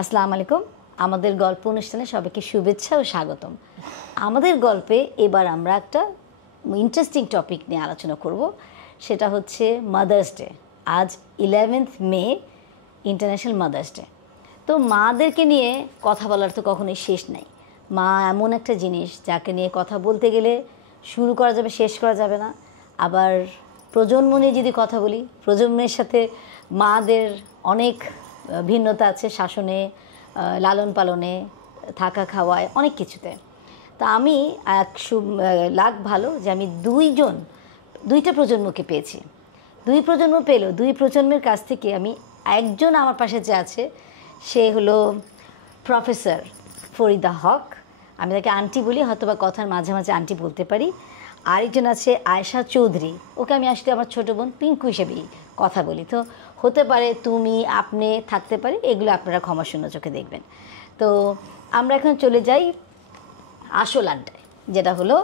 আসসালামু আলাইকুম। আমাদের গল্প অনুষ্ঠানে সবাইকে শুভেচ্ছা ও স্বাগতম। আমাদের গল্পে এবার আমরা একটা ইন্টারেস্টিং টপিক নিয়ে আলোচনা করব, সেটা হচ্ছে মাদার্স ডে। আজ 11th মে, ইন্টারন্যাশনাল মাদার্স ডে। তো মাদেরকে নিয়ে কথা বলার তো কখনোই শেষ নাই। মা এমন একটা জিনিস যাকে নিয়ে কথা বলতে গেলে শুরু করা যাবে, শেষ করা যাবে না। আবার প্রজন্ম নিয়ে যদি কথা বলি, প্রজন্মের সাথে মাদের অনেক ভিন্নতা আছে, শাসনে, লালন পালনে, থাকা খাওয়ায়, অনেক কিছুতে। তা আমি লাখ ভালো যে আমি দুইটা প্রজন্মকে পেয়েছি। দুই প্রজন্ম পেল, দুই প্রজন্মের কাছ থেকে আমি একজন আমার পাশে যে আছে সে হলো প্রফেসর ফরিদা হক। আমি তাকে আন্টি বলি, হয়তো বা কথার মাঝে মাঝে আন্টি বলতে পারি। আরেকজন আছে আয়েশা চৌধুরী, ওকে আমি আসলে আমার ছোটো বোন পিঙ্কু হিসেবেই কথা বলি। তো হতে পারে তুমি আপনি থাকতে পারে, এগুলো আপনারা ক্ষমাশূন্য চোখে দেখবেন। তো আমরা এখন চলে যাই আসল আড্ডায়, যেটা হলো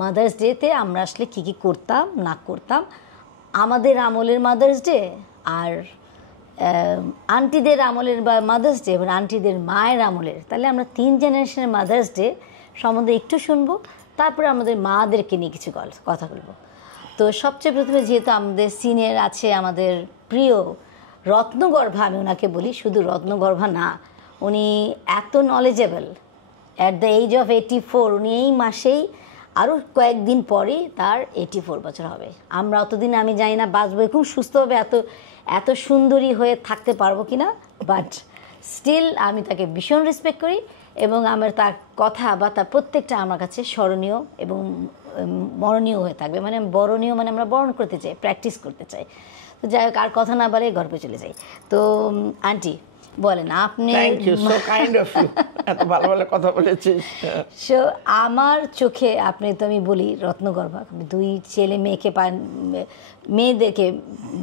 মাদার্স ডেতে আমরা আসলে কী কী করতাম না করতাম, আমাদের আমলের মাদার্স ডে আর আন্টিদের আমলের বা মাদার্স ডে, এবং আন্টিদের মায়ের আমলের। তাহলে আমরা 3 জেনারেশনের মাদার্স ডে সম্বন্ধে একটু শুনবো, তারপরে আমাদের মাদেরকে নিয়ে কিছু কথা বলবো। তো সবচেয়ে প্রথমে যেহেতু আমাদের সিনিয়র আছে আমাদের প্রিয় রত্নগর্ভা, আমি ওনাকে বলি, শুধু রত্নগর্ভা না, উনি এত knowledgeable. At the age of 84, উনি এই মাসেই আরও কয়েকদিন পরে তার 84 বছর হবে। আমরা অতদিন আমি জানি না বাঁচবো খুব সুস্থভাবে, এত সুন্দরী হয়ে থাকতে পারবো কি না, বাট স্টিল আমি তাকে ভীষণ রেসপেক্ট করি এবং আমার তার কথা বা তার প্রত্যেকটা আমার কাছে স্মরণীয় এবং মরণীয় হয়ে থাকবে। মানে বরণীয়, মানে আমরা বরণ করতে চাই, প্র্যাকটিস করতে চাই। তো যাই হোক, আর কথা না বলে গল্পে চলে যাই। তো আন্টি বলেন আপনি। Thank you, so kind of you, এত ভালো ভালো কথা বলেছিস। সো আমার চোখে আপনি তো আমি বলি রত্নগর্ভা, 2 ছেলে মেয়েদেরকে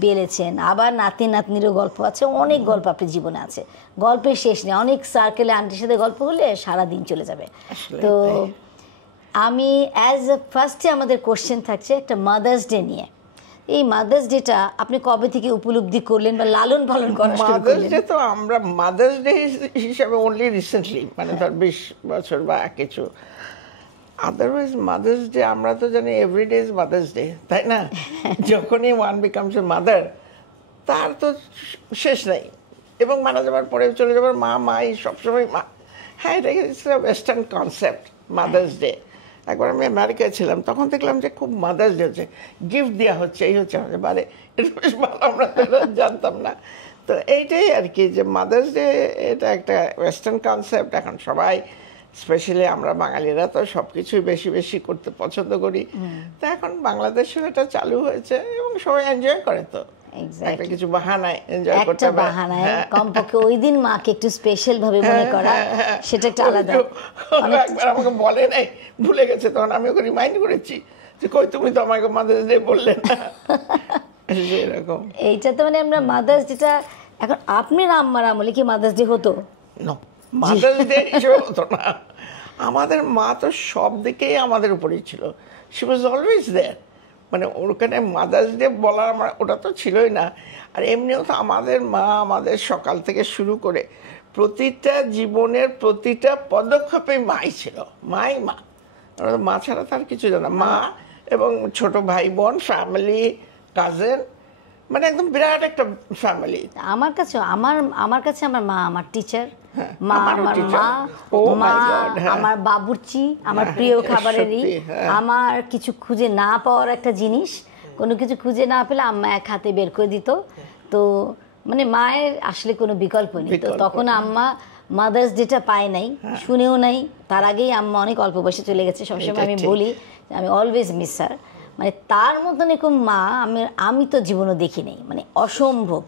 বেলেছেন, আবার নাতি নাতনিরও গল্প আছে, অনেক গল্প আপনার জীবনে আছে, গল্পের শেষ নেই। অনেক সার্কেলে আন্টির সাথে গল্প করলে সারাদিন চলে যাবে। তো আমি ফার্স্টে আমাদের কোশ্চেন থাকছে একটা মাদার্স ডে নিয়ে। এই মাদার্স ডেটা আপনি কবে থেকে উপলব্ধি করলেন বা লালন পালন করা শুরু করলেন? মাদার্স ডে তো আমরা মাদার্স ডে হিসাবে অনলি রিসেন্টলি, মানে ধর 20 বছর বা কিছু, আদারওয়াইজ মাদার্স ডে আমরা তো জানি এভরিডে ইজ মাদার্স ডে, তাই না? যখনই ওয়ান বিকামস এ মাদার, তার তো শেষ নাই, এবং মারা যাবার পরে চলে যাবার মাই সবসময় মা। হ্যাঁ, এটা ওয়েস্টার্ন কনসেপ্ট মাদার্স ডে। একবার আমি আমেরিকায় ছিলাম, তখন দেখলাম যে খুব মাদার্স ডে হচ্ছে, গিফট দেওয়া হচ্ছে, এই হচ্ছে আমাদের বারে, এটা বেশ ভালো, আমরা তো জানতাম না। তো এইটাই আর কি, যে মাদার্স ডে এটা একটা ওয়েস্টার্ন কনসেপ্ট। এখন সবাই, স্পেশালি আমরা বাঙালিরা তো সব কিছুই বেশি বেশি করতে পছন্দ করি। তো এখন বাংলাদেশেও এটা চালু হয়েছে এবং সবাই এনজয় করে। তো একটা কিছু বাহানায় এনজয় করতে, একটা বাহানায় কমপক্ষে ওই দিন মাকে একটু স্পেশাল ভাবে মনে করা, সেটা একটা আলাদা। একবার আমাকে বলে নাই, ভুলে গেছে, তখন আমি ওকে রিমাইন্ড করেছি যে কই তুমি তো আমাকে মাদার্স ডে বললে না। এরকম এইটা তো মানে আমরা মাদার্স ডেটা, এখন আপনার আম্মার আমলে কি মাদার্স ডে হতো? না, মাদার্স ডে হিসেবে হতো না। আমাদের মা তো সব দিকেই আমাদের উপরেই ছিল, শি ওয়াজ অলওয়েজ দেয়ার। মানে ওখানে মাদার্স ডে বলার আমার ওটা তো ছিলই না। আর এমনিও তো আমাদের মা আমাদের সকাল থেকে শুরু করে প্রতিটা জীবনের প্রতিটা পদক্ষেপে মাই ছিল, মা। মা ছাড়া তার কিছু জানা, মা এবং ছোট ভাই বোন, ফ্যামিলি, কাজিন, মানে একদম বিরাট একটা ফ্যামিলি। আমার কাছে আমার মা আমার টিচার, মা আমার বাবুর্চি, আমার প্রিয় খাবারেরই, আমার কিছু খুঁজে না পাওয়ার একটা জিনিস, কোনো কিছু খুঁজে না পেলে আম্মা এক হাতে বের করে দিত। তো মানে মায়ের আসলে কোনো বিকল্প নেই। তো তখন আম্মা মাদার্স ডেটা পায় নাই, শুনেও নাই, তার আগেই আম্মা অনেক অল্প বয়সে চলে গেছে। সবসময় আমি বলি আমি অলওয়েজ মিস হার। মানে তার মতন এরকম মা আমি তো জীবনও দেখি নাই, মানে অসম্ভব।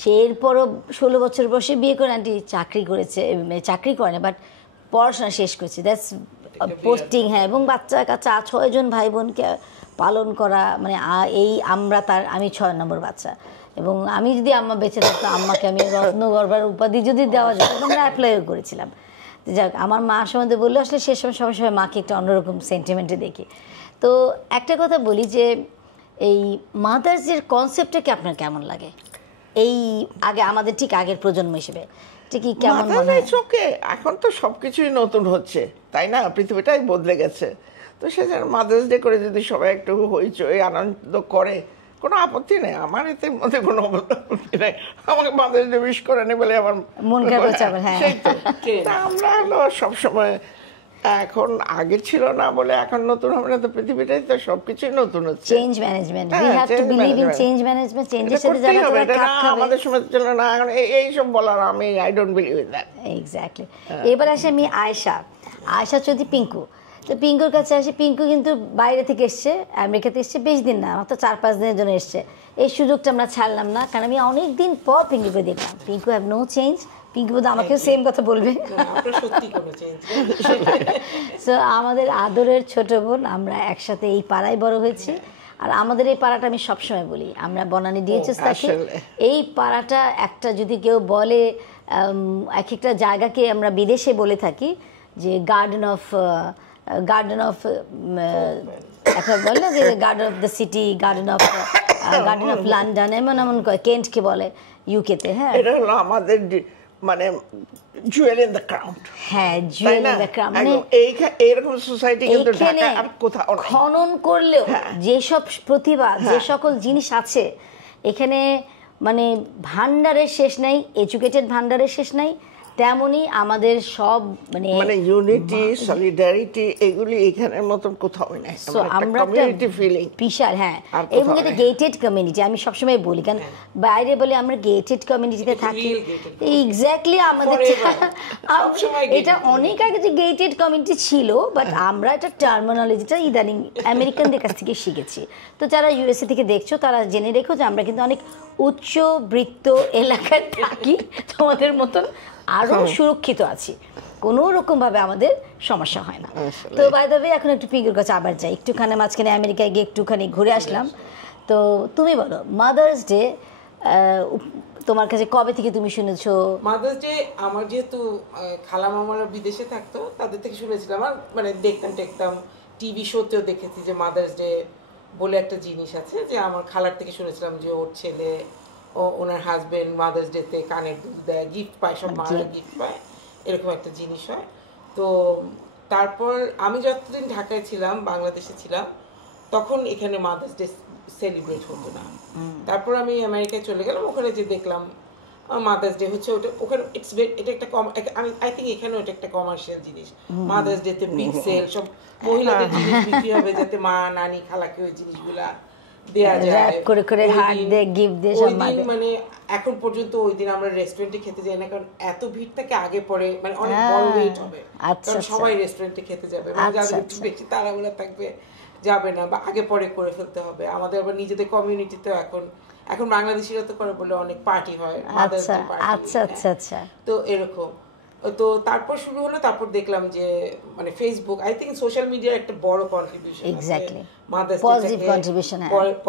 সে এরপরও 16 বছর বয়সে বিয়ে করে আন্টি চাকরি করেছে, চাকরি করে না বাট পড়াশোনা শেষ করেছে, দ্যাটস পোস্টিং। হ্যাঁ, এবং বাচ্চা কাচ্চা 6 জন ভাই বোনকে পালন করা, মানে আমি 6 নম্বর বাচ্চা। এবং আমি যদি আম্মা বেঁচে থাকতো, আম্মাকে আমি রত্নগর্ভার উপাধি যদি দেওয়া যেত, আমরা অ্যাপ্লাইও করেছিলাম। যাক, আমার মা সম্বন্ধে বললে আসলে সে সময় মাকে একটা অন্যরকম সেন্টিমেন্টে দেখি। তো একটা কথা বলি যে এই মাদার্স ডের কনসেপ্টটাকে আপনার কেমন লাগে? এই আগে আমাদের ঠিক আগের প্রজন্ম হিসেবে ঠিকই কেমন মনে মাদার্স হয়? চোখে এখন তো সবকিছুই নতুন হচ্ছে, তাই না? পৃথিবীটাই বদলে গেছে। তো সেজন্য মাদার্স ডে করে যদি সবাই একটু হইচই আনন্দ করে, কোনো আপত্তি নেই। আমার এতে মধ্যে কোনো আপত্তি নেই। আমাকে মাদার্স ডে উইশ করে নি বলে আমার মন খারাপ হচ্ছে আবার, হ্যাঁ। সেই তো। তা আমরা হলো সবসময় এখন আগে ছিল না বলে এখন নতুন হবে না, তো পৃথিবীটাই তো সবকিছুই নতুন হচ্ছে। চেঞ্জ ম্যানেজমেন্ট, উই হ্যাঁ, have to change believe in management। Change management, চেঞ্জের এটা সাথে করতেই যারা হবে, যারা এটা খাপ না খাবে। আমাদের সময় ছিল না, এখন এইসব বলার আমি I don't believe in that. Exactly. এবার আসে আমি আয়শা চৌধুরী পিঙ্কু। তো পিঙ্কুর কাছে আসে, পিঙ্কু কিন্তু বাইরে থেকে এসছে, আমেরিকাতে এসছে বেশ দিন না, মাত্র 4-5 দিনের জন্য এসছে। এই সুযোগটা আমরা ছাড়লাম না, কারণ আমি অনেক দিন পর পিঙ্কুকে দেখলাম। Pinku have no change. Pinku বোধ আমাকেও সেম কথা বলবে। সত্যি কোনো চেঞ্জ সো আমাদের আদরের ছোট বোন, আমরা একসাথে এই পাড়ায় বড় হয়েছি। আর আমাদের এই পাড়াটা আমি সবসময় বলি, আমরা বনানী ডিএইচএস থাকি। আসলে। এই পাড়াটা একটা যদি কেউ বলে, এক একটা জায়গাকে আমরা বিদেশে বলে থাকি যে গার্ডেন অফ একটা বলে না যে garden of the city, garden of London, এমন এমন করে কেন্টকে বলে ইউকেতে। হ্যাঁ, এটা হলো আমাদের মানে জুয়েল ইন দ্য ক্রাউন। হ্যাঁ, জুয়েল ইন দ্য ক্রাউন। মানে এইরকম সোসাইটি কিন্তু এইখানে ঢাকা আর কোথাও নাই। খনন করলেও যেসব প্রতিভা, যে সকল জিনিস আছে এখানে, মানে ভান্ডারের শেষ নাই, এডুকেটেড ভান্ডারের শেষ নাই। তেমনি আমাদের সব মানে ইউনিটি, সলিডারিটি, এগুলি এখানের মতন কোথাও নাই। সো আমরা কমিউনিটি ফিলিং বিশাল, হ্যাঁ। আর এবং কোথাও এটা নেই। গেটেড কমিউনিটি, আমি সবসময় বলি, কারণ বাইরে বলে আমরা গেটেড কমিউনিটিতে থাকি। real gated এক্স্যাক্টলি, আমাদের Forever. সবসময় gated এটা অনেক আগে যে গেটেড কমিউনিটি ছিল, বাট আমরা এটা টার্মিনোলজিটা ইদানিং আমেরিকানদের কাছ থেকে শিখেছি। তো যারা ইউএসএ থেকে দেখছো তারা জেনে রেখো যে আমরা কিন্তু অনেক উচ্চবৃত্ত এলাকায় থাকি, তোমাদের মতন আরও সুরক্ষিত আছি, কোনো রকমভাবে আমাদের সমস্যা হয় না। তো বাই দ্য ওয়ে, এখন একটু পিঙ্কুর কাছে আবার যাই, একটুখানি মাঝখানে আমেরিকায় গিয়ে একটুখানি ঘুরে আসলাম। তো তুমি বলো, মাদার্স ডে তোমার কাছে কবে থেকে তুমি শুনেছো? মাদার্স ডে আমার যেহেতু খালা মামারা বিদেশে থাকতো, তাদের থেকে শুনেছিলাম। আর মানে দেখতাম টিভি শোতেও দেখেছি যে মাদার্স ডে বলে একটা জিনিস আছে, যে আমার খালার থেকে শুনেছিলাম যে ওর ছেলে ওনার হাজবেন্ড মাদার্স ডেতে কানের দুল দেয়, গিফট পায়, সব মারা গিফট পায়, এরকম একটা জিনিস হয়। তো তারপর আমি যতদিন ঢাকায় ছিলাম, বাংলাদেশে ছিলাম, তখন এখানে মাদার্স ডে সেলিব্রেট হতো না। তারপর আমি আমেরিকায় চলে গেলাম, ওখানে যে দেখলাম মাদার্স ডে হচ্ছে, ওটা ওখানে এটা একটা আমি আই থিঙ্ক এখানেও এটা একটা কমার্শিয়াল জিনিস। মাদার্স ডেতে বিগ সেল, সব মহিলাদের জিনিস বিক্রি হবে, যাতে মা, নানি, খালাকে ওই জিনিসগুলা দেয়া যায়, Wrap করে করে হাত দিয়ে গিফট দিয়ে সব মা দেয়। মানে এখন পর্যন্ত ওই দিন আমরা রেস্টুরেন্টে খেতে যাই না, কারণ এত ভিড় থাকে আগে পরে, মানে অনেক বড় ওয়েট হবে, কারণ সবাই রেস্টুরেন্টে খেতে যাবে, মানে যাদের একটু বেশি তাড়াহুড়া থাকবে যাবে না, বা আগে পরে করে ফেলতে হবে। আমাদের আবার নিজেদের কমিউনিটিতেও এখন বাংলাদেশিরা তো করে বলে অনেক পার্টি হয়, মাদার্স ডে পার্টি। আচ্ছা আচ্ছা আচ্ছা। তো এরকম, তো তারপর শুরু হলো, তারপর দেখলাম যে মানে ফেসবুক, আই থিঙ্ক সোশ্যাল মিডিয়ার একটা বড় contribution exactly, mother's positive contribution,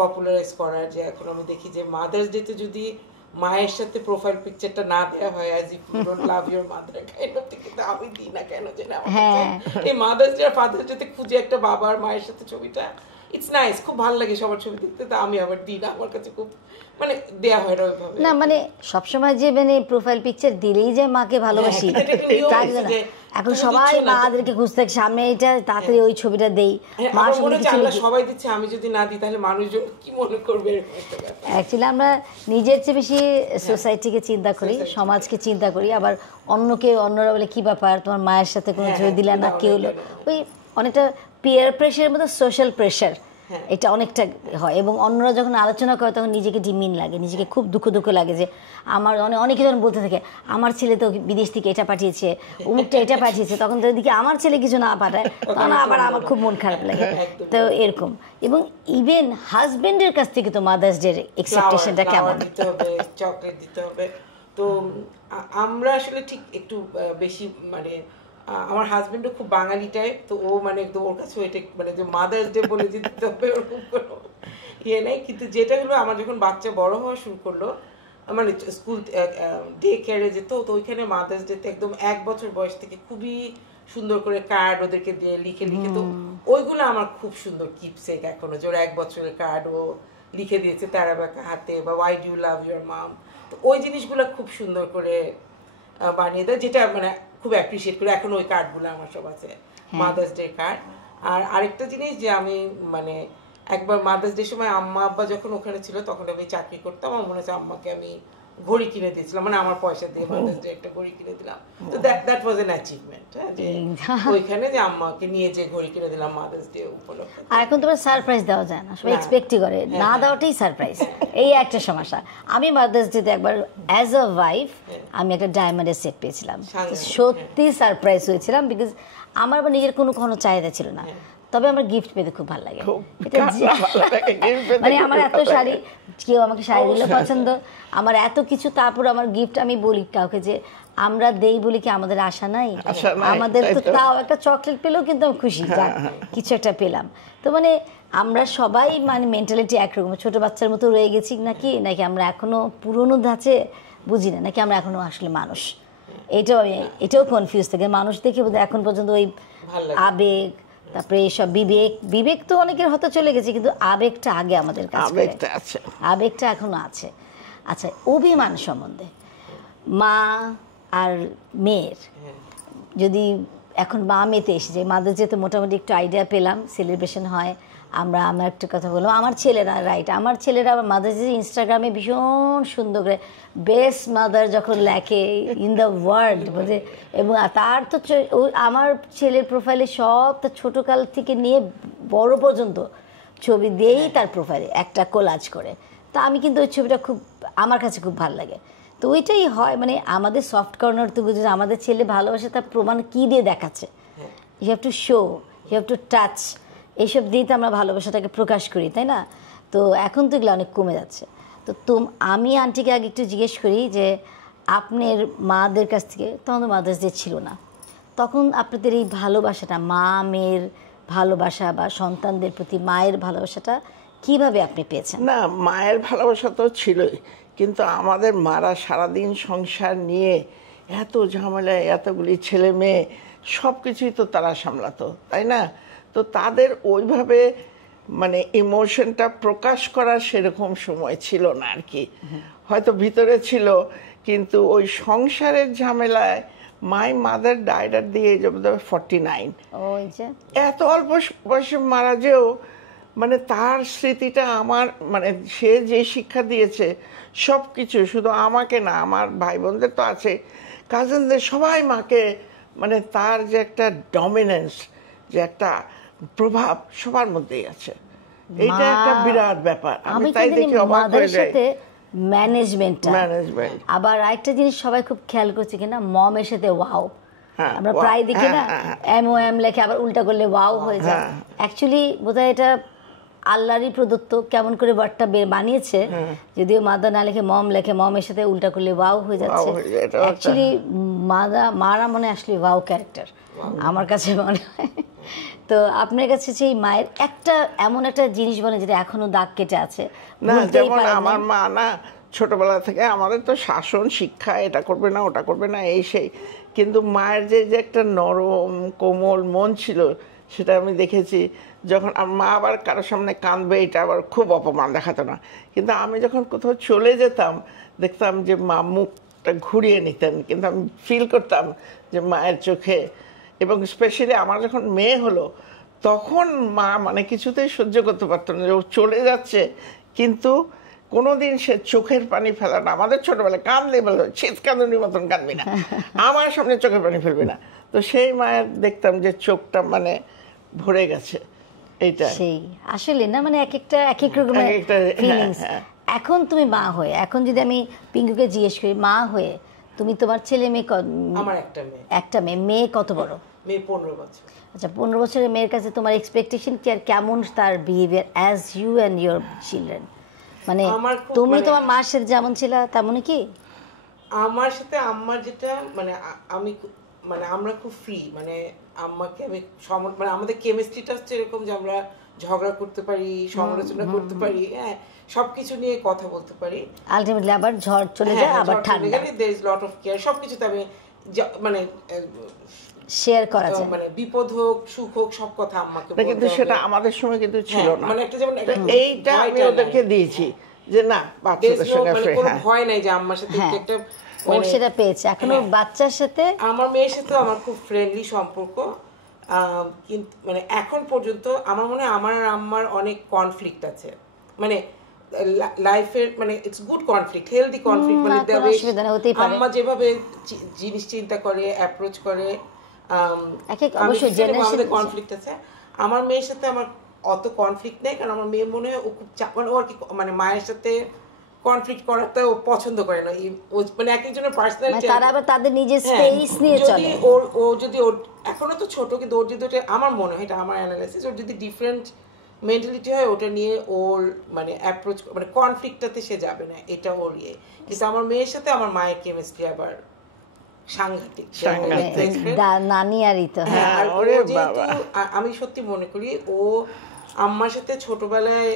popularise করার। যে এখন আমি দেখি যে মাদার্স ডে তে যদি মায়ের সাথে প্রোফাইল পিকচারটা না দেওয়া হয়, as if you don't love your mother kind of thing, কিন্তু আমি দিই না কেন জানি আমার কাছে এই মাদার্স ডে আর ফাদার্স ডে তে খুঁজে একটা বাবা আর মায়ের সাথে ছবিটা, ইটস নাইস, খুব ভালো লাগে সবার ছবি দেখতে। তো আমি আবার দিই না, আমার কাছে খুব মানে দেয়া হয় না ওইভাবে। না মানে সবসময় যে মানে প্রোফাইল পিকচার দিলেই যে মাকে ভালোবাসি তা না। এখন সবাই মাদেরকে খুঁজতে থাকে, সামনে এটা তাড়াতাড়ি ওই ছবিটা দেই, মার সঙ্গে কিছু সবাই দিচ্ছে, আমি যদি না দিই তাহলে মানুষজন কি মনে করবে। অ্যাকচুয়ালি আমরা নিজের চেয়ে বেশি সোসাইটিকে চিন্তা করি, সমাজকে চিন্তা করি, আবার অন্যরা বলে কি ব্যাপার তোমার মায়ের সাথে কোনো ছবি দিলে না, কি হলো, ওই অনেকটা পিয়ার প্রেশারের মতো সোশ্যাল প্রেশার, এটা অনেকটা হয়। এবং অন্যরা যখন আলোচনা করে তখন নিজেকে ডিমিন লাগে, নিজেকে খুব দুঃখ লাগে যে আমার অনেকে যখন বলতে থাকে আমার ছেলে তো বিদেশ থেকে এটা পাঠিয়েছে, অমুকটা এটা পাঠিয়েছে, তখন তো এদিকে আমার ছেলে কিছু না পাঠায়, তখন আবার আমার খুব মন খারাপ লাগে। তো এরকম, এবং ইভেন হাজবেন্ডের কাছ থেকে তো মাদার্স ডে এক্সপেকটেশনটা কেমন? দিতে হবে, চকলেট দিতে হবে। তো আমরা আসলে ঠিক একটু বেশি মানে আমার হাজবেন্ডও খুব বাঙালি টাইপ, তো ও মানে একদম ওর কাছে এটা মানে যে মাদার্স ডে বলে যে দিতে হবে ওরকম কোনো ইয়ে নেই। কিন্তু যেটা হলো, আমার যখন বাচ্চা বড় হওয়া শুরু করলো, মানে স্কুল ডে কেয়ারে যেত, তো ওইখানে মাদার্স ডেতে একদম 1 বছর বয়স থেকে খুবই সুন্দর করে কার্ড ওদেরকে দিয়ে লিখে, তো ওইগুলো আমার খুব সুন্দর কিপসেক এখনো, যে ওর 1 বছরের কার্ড ও লিখে দিয়েছে তারা বাঁকা হাতে, বা why do you love your mom, তো ওই জিনিসগুলো খুব সুন্দর করে বানিয়ে দেয়, যেটা মানে খুব অ্যাপ্রিসিয়েট করে। এখন ওই কার্ডগুলো আমার সব আছে, মাদার্স ডে কার্ড। আর আরেকটা জিনিস যে আমি মানে একবার মাদার্স ডে সময় আম্মা আব্বা যখন ওখানে ছিল তখন আমি চাকরি করতাম, আমার মনে হচ্ছে আম্মাকে আমি ঘড়ি কিনে দিয়েছিলাম, মানে আমার পয়সা দিয়ে মাদার্স ডে একটা ঘড়ি কিনে দিলাম। তো দ্যাট ওয়াজ অ্যান অ্যাচিভমেন্ট, যে ওইখানে যে আম্মাকে নিয়ে যে ঘড়ি কিনে দিলাম মাদার্স ডে উপলক্ষে। আর এখন তোমার সারপ্রাইজ দেওয়া যায় না, সবাই এক্সপেক্টই করে, না দেওয়াটাই সারপ্রাইজ, এই একটা সমস্যা। আমি মাদার্স ডেতে একবার অ্যাজ আ ওয়াইফ আমি একটা ডায়মন্ডের সেট পেয়েছিলাম, সত্যি সারপ্রাইজ হয়েছিলাম, বিকজ আমার আবার নিজের কোনো চাহিদা ছিল না, তবে আমার গিফট পেতে খুব ভালো লাগে। মানে আমার এত শাড়ি, কেউ আমাকে শাড়ি দিলে পছন্দ, আমার এত কিছু, তারপর আমার গিফট আমি বলি কাউকে যে আমরা দেই বলি কি আমাদের আশা নাই, আমাদের তো তাও একটা চকলেট পেলেও কিন্তু আমি খুশি, যাক কিছু একটা পেলাম। তো মানে আমরা সবাই মানে মেন্টালিটি একরকম, ছোট বাচ্চার মতো রয়ে গেছি নাকি আমরা এখনো পুরনো ধাঁচে বুঝি না, নাকি আমরা এখনো আসলে মানুষ, এটাও কনফিউজ থাকে। মানুষ দেখে বোধহয় এখন পর্যন্ত ওই আবেগ, তারপরে এইসব বিবেক তো অনেকের হতে চলে গেছে, কিন্তু আবেগটা আগে আমাদের কাছে, আবেগটা এখনো আছে। আচ্ছা, অভিমান সম্বন্ধে মা আর মেয়ের, যদি এখন মা মেয়েতে এসেছে, মাদের যেহেতু মোটামুটি একটু আইডিয়া পেলাম, সেলিব্রেশন হয়, আমার একটা কথা বললাম, আমার ছেলেরা আমার ছেলেরা আবার মাদার যে ইনস্টাগ্রামে ভীষণ সুন্দর করে বেস্ট মাদার যখন লেখে ইন দ্য ওয়ার্ল্ড বলে, এবং তার তো আমার ছেলের প্রোফাইলে সব তার ছোটোকাল থেকে নিয়ে বড় পর্যন্ত ছবি দিয়েই তার প্রোফাইলে একটা কোলাজ করে। তা আমি কিন্তু ওই ছবিটা খুব, আমার কাছে খুব ভালো লাগে। তো ওইটাই হয়, মানে আমাদের সফট কর্নার তো বুঝে, আমাদের ছেলে ভালোবাসে তার প্রমাণ কী দিয়ে দেখাচ্ছে, you have to show, you have to touch, এইসব দিয়ে তো আমরা ভালোবাসাটাকে প্রকাশ করি, তাই না? তো এখন তো এগুলো অনেক কমে যাচ্ছে। তো আমি আন্টিকে আগে একটু জিজ্ঞেস করি যে আপনার মাদের কাছ থেকে, তখন তো মাদার্স ডে ছিল না, তখন আপনাদের এই ভালোবাসাটা, মা মেয়ের ভালোবাসা বা সন্তানদের প্রতি মায়ের ভালোবাসাটা কিভাবে আপনি পেয়েছেন? না, মায়ের ভালোবাসা তো ছিলই, কিন্তু আমাদের মারা সারাদিন সংসার নিয়ে এত ঝামেলায়, এতগুলি ছেলে মেয়ে, সব কিছুই তো তারা সামলাতো, তাই না? তো তাদের ওইভাবে মানে ইমোশনটা প্রকাশ করার সেরকম সময় ছিল না আর কি, হয়তো ভিতরে ছিল, কিন্তু ওই সংসারের ঝামেলায় my mother died at the age of 49, এত অল্প বয়সে মারা যেও, মানে তার স্মৃতিটা আমার, মানে সে যে শিক্ষা দিয়েছে সব কিছু, শুধু আমাকে না, আমার ভাই বোনদের তো আছে, কাজিনদের, সবাই মাকে, মানে তার যে একটা ডমিনেন্স, যে একটা প্রভাব সবার মধ্যেই আছে, এইটা একটা বিরাট ব্যাপার। আমি তাই দেখি অবাক হয়ে যাই। ম্যানেজমেন্ট, আবার আরেকটা জিনিস সবাই খুব খেয়াল করছে কিনা, মমের সাথে ওয়াও, আমরা প্রায় দেখি না MOM লেখে, আবার উল্টা করলে ওয়াও হয়ে যায়। অ্যাকচুয়ালি বোধহয় এটা আল্লাহরই প্রদত্ত, কেমন করে ওয়ার্ডটা বানিয়েছে, যদিও মাদা না লেখে মম লেখে, মমের সাথে উল্টা করলে ওয়াও হয়ে যাচ্ছে। অ্যাকচুয়ালি মারা মনে আসলে ওয়াও ক্যারেক্টার আমার কাছে মনে হয়। তো আপনার কাছে সেই মায়ের একটা এমন একটা জিনিস বলে যেটা এখনো দাগ কেটে আছে? না, যেমন আমার মা না, ছোটবেলা থেকে আমাদের তো শাসন শিক্ষা, এটা করবে না ওটা করবে না এই সেই, কিন্তু মায়ের যে একটা নরম কোমল মন ছিল, সেটা আমি দেখেছি। যখন মা আবার কারোর সামনে কাঁদবে, এটা আবার খুব অপমান দেখাতো না, কিন্তু আমি যখন কোথাও চলে যেতাম দেখতাম যে মা মুখটা ঘুরিয়ে নিতেন, কিন্তু আমি ফিল করতাম যে মায়ের চোখে, এবং স্পেশালি আমার যখন মেয়ে হলো তখন মা মানে কিছুতেই সহ্য করতে পারতো না যে ও চলে যাচ্ছে, কিন্তু কোনোদিন সে চোখের পানি ফেলা না। আমাদের ছোটবেলায় কাঁদলে বলতো শীত কাঁদুনির মতন কাঁদবি না, আমার সামনে চোখের পানি ফেলবি না। তো সেই মায়ের দেখতাম যে চোখটা মানে ভরে গেছে, এইটা সেই আসলে না, মানে এক এক রকমের ফিলিংস। এখন তুমি মা হয়ে, এখন যদি আমি পিঙ্কুকে জিজ্ঞেস করি, মা হয়ে তুমি তোমার ছেলে মেয়ে, আমার একটা মেয়ে কত বড়? মেয়ে 15 বছর। আচ্ছা, 15 বছরের মেয়ের কাছে তোমার এক্সপেকটেশন কি, আর কেমন তার behaviour as you and your children? মানে তুমি তোমার মার সাথে যেমন ছিল তেমনই কি? আমার সাথে আম্মার যেটা, মানে আমি মানে আমরা খুব ফ্রি, মানে আম্মাকে আমি মানে আমাদের কেমিস্ট্রিটা হচ্ছে এরকম যে আমরা ঝগড়া করতে পারি, সমালোচনা করতে পারি, হ্যাঁ, সবকিছু নিয়ে কথা বলতে পারি। আলটিমেটলি আবার ঝড় চলে যায়, আবার ঠান্ডা, there is lot of care, সবকিছুতে আমি মানে শেয়ার করা যায়, মানে বিপদ হোক সুখ হোক সব কথা আম্মাকে বলতে হবে। কিন্তু সেটা আমাদের সময় কিন্তু ছিল না, মানে একটা যেমন এইটা আমি ওদেরকে দিয়েছি যে না বাচ্চাদের সঙ্গে মানে কোনো ভয় নাই যে আম্মার সাথে হ্যাঁ। একটা ও সেটা পেয়েছে এখন ওর বাচ্চার সাথে আমার মেয়ের সাথে আমার খুব ফ্রেন্ডলি সম্পর্ক, কিন্তু মানে এখন পর্যন্ত আমার মনে হয় আমার আর আম্মার অনেক কনফ্লিক্ট আছে, মানে লাইফের মানে it's good conflict, healthy conflict, মানে কোনো অসুবিধা নেই, হতেই পারে। আম্মা যেভাবে জিনিস চিন্তা করে, অ্যাপ্রোচ করে, অবশ্যই আমাদের কনফ্লিক্ট আছে। আমার মেয়ের সাথে আমার অত কনফ্লিক্ট নেই, কারণ আমার মেয়ে মনে হয় ও খুব মানে ও আর কি মানে মায়ের সাথে কনফ্লিক্ট করাটা ও পছন্দ করে না, মানে এক একজনের পার্সোনালিটি, তারা আবার তাদের নিজের স্পেস নিয়ে চলে। ও যদি ওর এখনো তো ছোট, কিন্তু ওর যদি ওটা আমার মনে হয়, এটা আমার অ্যানালাইসিস, ওর যদি ডিফারেন্ট মেন্টালিটি হয় ওটা নিয়ে ওর মানে অ্যাপ্রোচ মানে কনফ্লিক্টটাতে সে যাবে না, এটা ওর ইয়ে। কিন্তু আমার মেয়ের সাথে আমার মায়ের কেমিস্ট্রি আবার সাংঘাতিক, নানি আর ইতো। আর আমি সত্যি মনে করি ও আম্মার সাথে ছোটবেলায়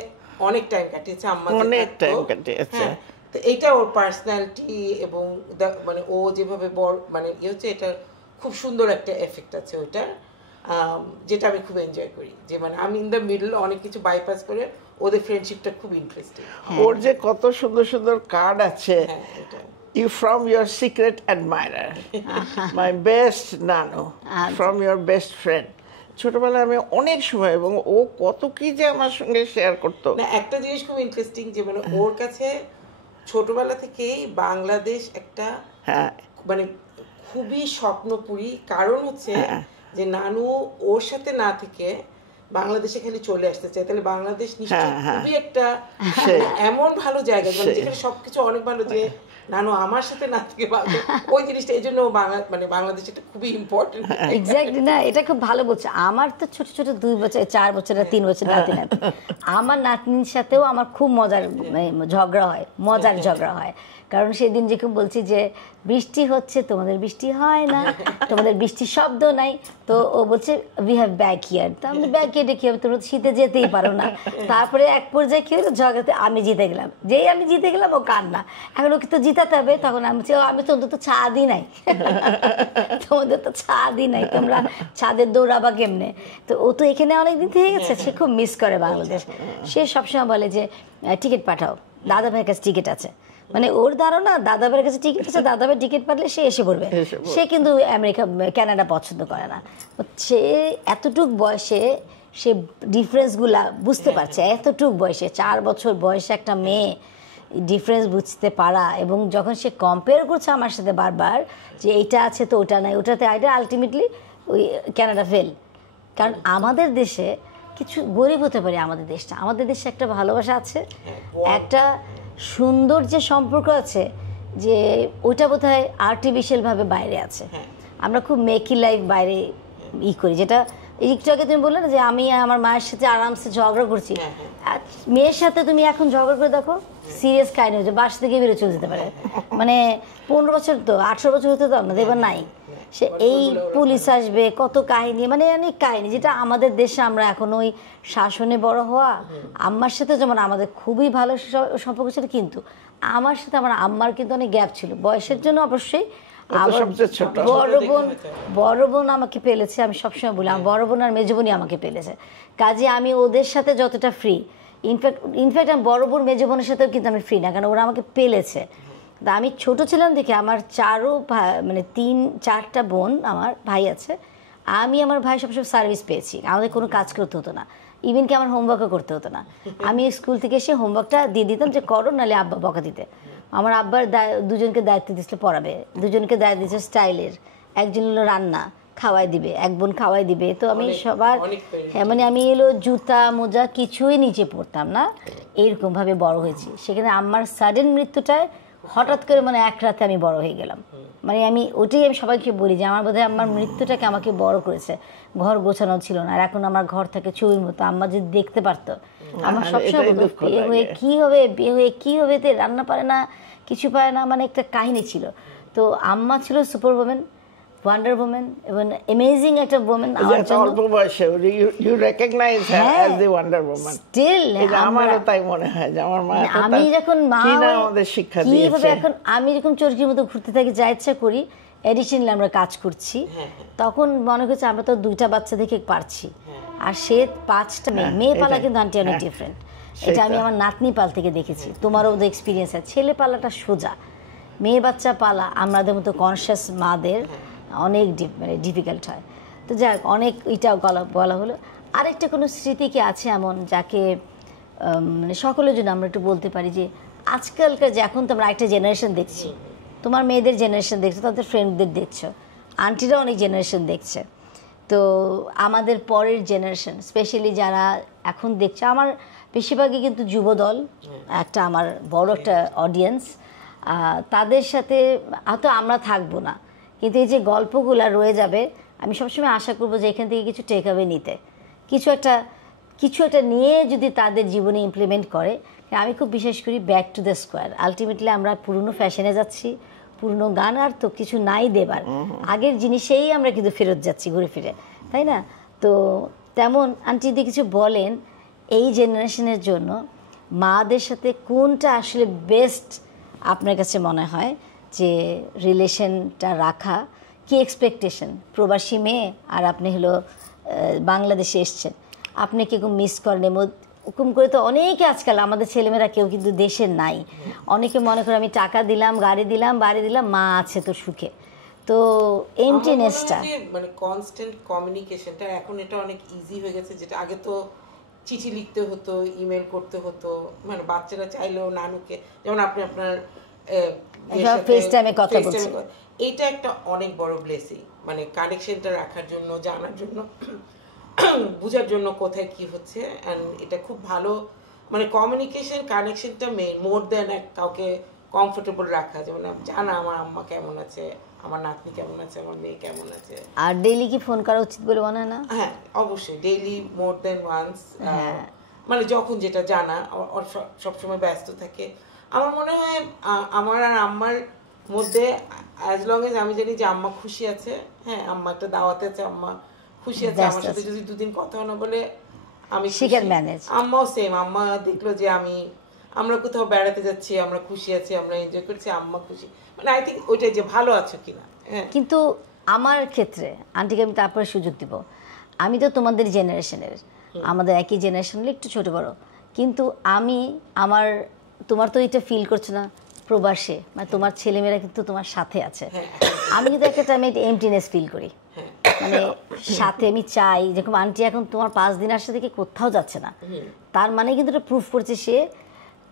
অনেক টাইম কাটিয়েছে, অনেক টাইম কাটিয়েছে। তো এইটা ওর পার্সোনালিটি এবং মানে ও যেভাবে বড় মানে ইয়ে হচ্ছে, এটা খুব সুন্দর একটা এফেক্ট আছে ওইটার, যেটা আমি খুব এনজয় করি, যে মানে আমি ইন দ্য মিডল অনেক কিছু বাইপাস করে ওদের ফ্রেন্ডশিপটা খুব ইন্টারেস্টিং। ওর যে কত সুন্দর সুন্দর কার্ড আছে, you from your secret admirer, my best nano, from your best friend. ছোটবেলায় আমি অনেক সময়, এবং ও কত কি যে আমার সঙ্গে শেয়ার করতো। না একটা জিনিস খুব ইন্টারেস্টিং, যে মানে ওর কাছে ছোটবেলা থেকেই বাংলাদেশ একটা মানে খুবই স্বপ্নপুরী, কারণ হচ্ছে যে নানু ওর সাথে না থেকে বাংলাদেশে খালি চলে আসতে চায়, তাহলে বাংলাদেশ নিশ্চয়ই খুবই একটা এমন ভালো জায়গা যেখানে সবকিছু অনেক ভালো, যে নানু আমার সাথে না থেকে ওই জিনিসটা, এই জন্য মানে বাংলাদেশ এটা খুবই ইম্পর্টেন্ট। এক্স্যাক্টলি, না এটা খুব ভালো বলছে। আমার তো ছোট ছোট 2 বছর 4 বছর 3 বছর নাতি নাতি, আমার নাতনির সাথেও আমার খুব মজার ঝগড়া হয়, মজার ঝগড়া হয়। কারণ সেদিন যেরকম বলছি যে বৃষ্টি হচ্ছে, তোমাদের বৃষ্টি হয় না, তোমাদের বৃষ্টির শব্দ নাই, তো ও বলছে উই হ্যাভ ব্যাকইয়ার্ড, তো আমাদের ব্যাকইয়ার্ডে কী হবে, তোমরা শীতে যেতেই পারো না। তারপরে এক পর্যায়ে কী হলো, ঝগড়াতে আমি জিতে গেলাম, যেই আমি জিতে গেলাম ও কান্না, এখন ওকে তো জিতাতে হবে। তখন আমি তো অন্তত ছাদই নাই, তোমাদের তো ছাদই নাই, তোমরা ছাদের দৌড়াবা কেমনে। তো ও তো এখানে অনেকদিন থেকে গেছে, সে খুব মিস করে বাংলাদেশ। সে সবসময় বলে যে টিকিট পাঠাও, দাদা ভাইয়ের কাছে টিকিট আছে, মানে ওর ধারণা দাদা ভাইয়ের কাছে টিকিট আছে, দাদা ভাই টিকিট পাঠালে সে এসে পড়বে। সে কিন্তু আমেরিকা কানাডা পছন্দ করে না। সে এতটুক বয়সে সে ডিফারেন্সগুলা বুঝতে পারছে, এতটুক বয়সে 4 বছর বয়সে একটা মেয়ে ডিফারেন্স বুঝতে পারা, এবং যখন সে কম্পেয়ার করছে আমার সাথে বারবার যে এইটা আছে তো ওটা নাই, ওটাতে এটা আলটিমেটলি ওই কানাডা ফেল। কারণ আমাদের দেশে কিছু গরিব হতে পারে, আমাদের দেশে একটা ভালোবাসা আছে, একটা সুন্দর যে সম্পর্ক আছে, যে ওইটা বোধহয় আর্টিফিশিয়ালভাবে বাইরে আছে। আমরা খুব মেকি লাইফ বাইরে করি, যেটা একটু আগে তুমি বললে না যে আমি আমার মায়ের সাথে আরামসে ঝগড়া করছি, মেয়ের সাথে তুমি এখন ঝগড়া করে দেখো, সিরিয়াস কাহিনী হচ্ছে, বাসা থেকে বেরো চলে যেতে পারে। মানে 15 বছর তো 18 বছর হতে তো আপনাদের এবার নাই, সে এই পুলিশ আসবে, কত কাহিনী, মানে অনেক কাহিনী, যেটা আমাদের দেশে আমরা এখন ওই শাসনে বড় হওয়া। আম্মার সাথে যেমন আমাদের খুবই ভালো সম্পর্ক ছিল, কিন্তু আমার সাথে আমার আম্মার কিন্তু অনেক গ্যাপ ছিল বয়সের জন্য অবশ্যই। বড় বোন আমাকে পেলেছে, আমি সবসময় বলি আমার বড় বোন আর মেজো বোনই আমাকে পেলেছে, কাজে আমি ওদের সাথে যতটা ফ্রি, ইনফ্যাক্ট আমি বড় বোন মেজো বোনের সাথেও কিন্তু আমি ফ্রি না, কারণ ওরা আমাকে পেলেছে। তা আমি ছোট ছিলাম দেখে আমার 3-4টা বোন, আমার ভাই আছে, আমি আমার ভাই সবসময় সার্ভিস পেয়েছি, আমাদের কোনো কাজ করতে হতো না, ইভেন কি আমার হোমওয়ার্কও করতে হতো না। আমি স্কুল থেকে এসে হোমওয়ার্কটা দিয়ে দিতাম যে করো, নাহলে আব্বা বকা দিতে। আমার আব্বার দুজনকে দায়িত্ব দিয়েছিল পড়াবে, দুজনকে দায়িত্ব দিয়েছিল স্টাইলের, একজন হলো রান্না খাওয়াই দিবে, এক বোন খাওয়াই দিবে। তো আমি সবার মানে আমি জুতা মোজা কিছুই নিচে পড়তাম না, এইরকমভাবে বড় হয়েছি। সেখানে আমার সাডেন মৃত্যুটায় হঠাৎ করে মানে এক রাতে আমি বড় হয়ে গেলাম। মানে আমি ওটাই আমি সবাইকে বলি যে আমার বোধহয় আমার মৃত্যুটাকে আমাকে বড় করেছে। ঘর গোছানো ছিল না, আর এখন আমার ঘর থাকে ছবির মতো, আম্মা যদি দেখতে পারতো। আমার সবসময় বিয়ে হয়ে কী হবে তে রান্না পারে না, কিছু পারে না, মানে একটা কাহিনী ছিল। তো আম্মা ছিল সুপার ওমেন, ওয়ান্ডার ওমেন, এবং অ্যামেজিং একটা ওমেন। অল্প বয়সে you recognise her as the wonder woman. Still আমারও তাই মনে হয় যে আমার মা, আমি যখন মা আমাদের শিক্ষা দিয়েছে, এখন আমি যখন চরকির মতো ঘুরতে থাকি, যা ইচ্ছা করি, এডিশনালি আমরা কাজ করছি, তখন মনে করছে আমরা তো 2টা বাচ্চা দেখে পারছি, আর সে 5টা মেয়ে পালা, কিন্তু আন্টি অনেক ডিফারেন্ট। এটা আমি আমার নাতনি পাল থেকে দেখেছি, তোমারও তো এক্সপিরিয়েন্স আছে। ছেলে পালাটা সোজা, মেয়ে বাচ্চা পালা আমাদের মতো কনসিয়াস মাদের অনেক মানে ডিফিকাল্ট হয়। তো যাক, অনেক এটাও বলা হলো। আরেকটা কোনো স্মৃতি কি আছে এমন যাকে মানে সকলের জন্য আমরা একটু বলতে পারি যে আজকালকার যে এখন তোমরা একটা জেনারেশন দেখছি, তোমার মেয়েদের জেনারেশন দেখছো, তাদের ফ্রেন্ডদের দেখছো, আন্টিরা অনেক জেনারেশন দেখছে, তো আমাদের পরের জেনারেশন স্পেশালি যারা এখন দেখছে, আমার বেশিরভাগই কিন্তু যুবদল একটা আমার বড় একটা অডিয়েন্স, তাদের সাথে হয়তো আমরা থাকবো না, কিন্তু এই যে গল্পগুলো রয়ে যাবে, আমি সবসময় আশা করবো যে এখান থেকে কিছু টেক অ্যাওয়ে নিতে, কিছু একটা নিয়ে যদি তাদের জীবনে ইমপ্লিমেন্ট করে। আমি খুব বিশ্বাস করি back to the square. Ultimately আমরা পুরনো ফ্যাশনে যাচ্ছি, পুরনো গান আর তো কিছু নাই দেবার, আগের জিনিসেই আমরা কিন্তু ফেরত যাচ্ছি ঘুরে ফিরে, তাই না? তো তেমন আন্টি যদি কিছু বলেন এই জেনারেশনের জন্য মাদের সাথে কোনটা আসলে বেস্ট আপনার কাছে মনে হয় যে রিলেশনটা রাখা, কি এক্সপেকটেশন? প্রবাসী মেয়ে আর আপনি হলো বাংলাদেশে এসছেন, আপনি কি মিস করেন? হুকুম করে তো অনেকে আজকাল আমাদের ছেলেমেয়েরা কেউ কিন্তু দেশে নাই, অনেকে মনে করে আমি টাকা দিলাম, গাড়ি দিলাম, বাড়ি দিলাম, মা আছে তো সুখে, তো এমটিনেসটা মানে কনস্ট্যান্ট কমিউনিকেশনটা এখন এটা অনেক ইজি হয়ে গেছে, যেটা আগে তো চিঠি লিখতে হতো, ইমেল করতে হতো, মানে বাচ্চারা চাইলেও নানুকে, যেমন আপনি আপনার ফেস টাইমে কথা বলছেন, এইটা একটা অনেক বড় ব্লেসিং, মানে কানেকশনটা রাখার জন্য, জানার জন্য, বুঝার জন্য কোথায় কি হচ্ছে। অ্যান্ড এটা খুব ভালো, মানে কমিউনিকেশন কানেকশনটা মেইন, মোর দেন কাউকে কমফোর্টেবল রাখা, যেমন জানা আমার আম্মা কেমন আছে, আমার নাতনি কেমন আছে, আমার মেয়ে কেমন আছে। আর ডেইলি কি ফোন করা উচিত বলে মনে হয় না? হ্যাঁ অবশ্যই, ডেইলি মোর দেন ওয়ান্স, মানে যখন যেটা জানা, সবসময় ব্যস্ত থাকে। আমার মনে হয় আমার আর আম্মার মধ্যে অ্যাজ লং এজ আমি জানি যে আম্মা খুশি আছে, হ্যাঁ আম্মা একটা দাওয়াতে আছে, আম্মা খুশি আছে, আমার সাথে যদি দুদিন কথা না বলে আমি আম্মাও সেম, আম্মা দেখলো যে আমরা কোথাও বেড়াতে যাচ্ছি, আমরা খুশি আছি, আমরা এনজয় করছি, আম্মা খুশি, মানে আই থিঙ্ক ওইটাই যে ভালো আছো কিনা। হ্যাঁ, কিন্তু আমার ক্ষেত্রে আন্টিকে আমি তারপরে সুযোগ দিব, আমি তো তোমাদের জেনারেশনের, আমাদের একই জেনারেশনের একটু ছোট বড়, কিন্তু তোমার তো এটা ফিল করছো না প্রবাসে, মানে তোমার ছেলেমেয়েরা কিন্তু তোমার সাথে আছে, আমি কিন্তু একটা টাইমে এমটিনেস ফিল করি, মানে সাথে আমি চাই, যেরকম আন্টি এখন তোমার 5 দিন আসছে থেকে কোথাও যাচ্ছে না, তার মানে কিন্তু এটা প্রুফ করছে সে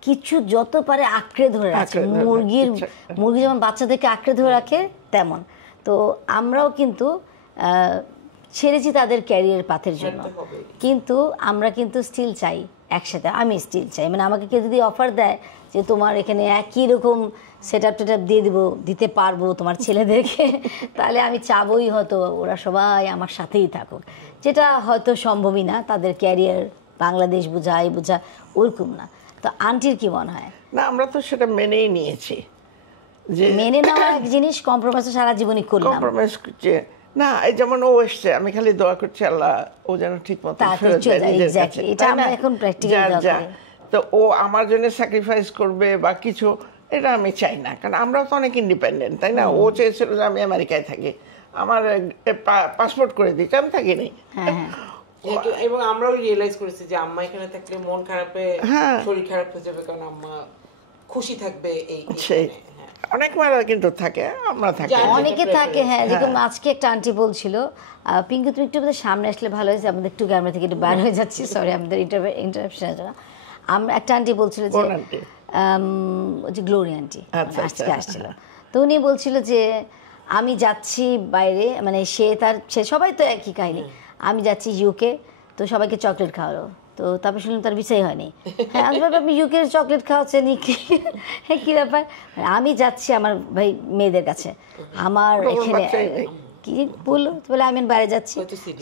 কিছু যত পারে আঁকড়ে ধরে রাখে, মুরগি যেমন বাচ্চাদেরকে আঁকড়ে ধরে রাখে তেমন। তো আমরাও কিন্তু ছেড়েছি তাদের ক্যারিয়ার পাথের জন্য, কিন্তু আমরা কিন্তু স্টিল চাই একসাথে, আমি স্টিল চাই, মানে আমাকে কেউ যদি অফার দেয় যে তোমার এখানে একই রকম সেট আপ দিয়ে দিতে পারবো তোমার ছেলেদেরকে, তাহলে আমি চাবই হয়তো ওরা সবাই আমার সাথেই থাকুক, যেটা হয়তো সম্ভবই না, তাদের ক্যারিয়ার বাংলাদেশ বোঝা ওরকম না। তো আন্টির কি মনে হয়? না, আমরা তো সেটা মেনেই নিয়েছি, যে মেনে নেওয়া এক জিনিস, কম্প্রোমাইজ সারা জীবনই করলাম, কম্প্রোমাইজ করছে না, এই যেমন ও এসছে, আমি খালি দোয়া করছি আল্লাহ ও যেন ঠিক মতো ফেরত যায় নিজের কাছে, এটা আমরা এখন প্র্যাকটিক্যালি দোয়া করি। তো ও আমার জন্য স্যাক্রিফাইস করবে বা কিছু, এটা আমি চাই না, কারণ আমরা তো অনেক ইন্ডিপেন্ডেন্ট, তাই না? ও চেয়েছিল যে আমি আমেরিকায় থাকি, আমার পাসপোর্ট করে দিচ্ছে, আমি থাকিনি। এবং আমরাও রিয়েলাইজ করেছি যে আম্মা এখানে থাকলে মন খারাপে শরীর খারাপ হয়ে যাবে, কারণ আম্মা খুশি থাকবে। অনেক মায়েরা কিন্তু থাকে, আমরা থাকি, অনেকে থাকে। হ্যাঁ, যেরকম আজকে একটা আন্টি বলছিল, পিঙ্কু তুমি একটু সামনে আসলে ভালো হয়েছে, আমাদের একটু ক্যামেরা থেকে একটু বার হয়ে যাচ্ছি, সরি আমাদের ইন্টারাপশনের জন্য। আমরা একটা আন্টি বলছিল যে গ্লোরি আন্টি আজকে আসছিল, তো উনি বলছিল যে আমি যাচ্ছি বাইরে, মানে সে সবাই তো একই কাহিনী, আমি যাচ্ছি ইউকে, তো সবাইকে চকলেট খাওয়ালো, তো তারপর শুনলাম তার বিষয় হয়নি। হ্যাঁ, আপনি ইউকে চকলেট খাওয়াচ্ছেন কি ব্যাপার? আমি যাচ্ছি আমার ভাই মেয়েদের কাছে, আমার এখানে কি বললো, বলে আমি বাইরে যাচ্ছি,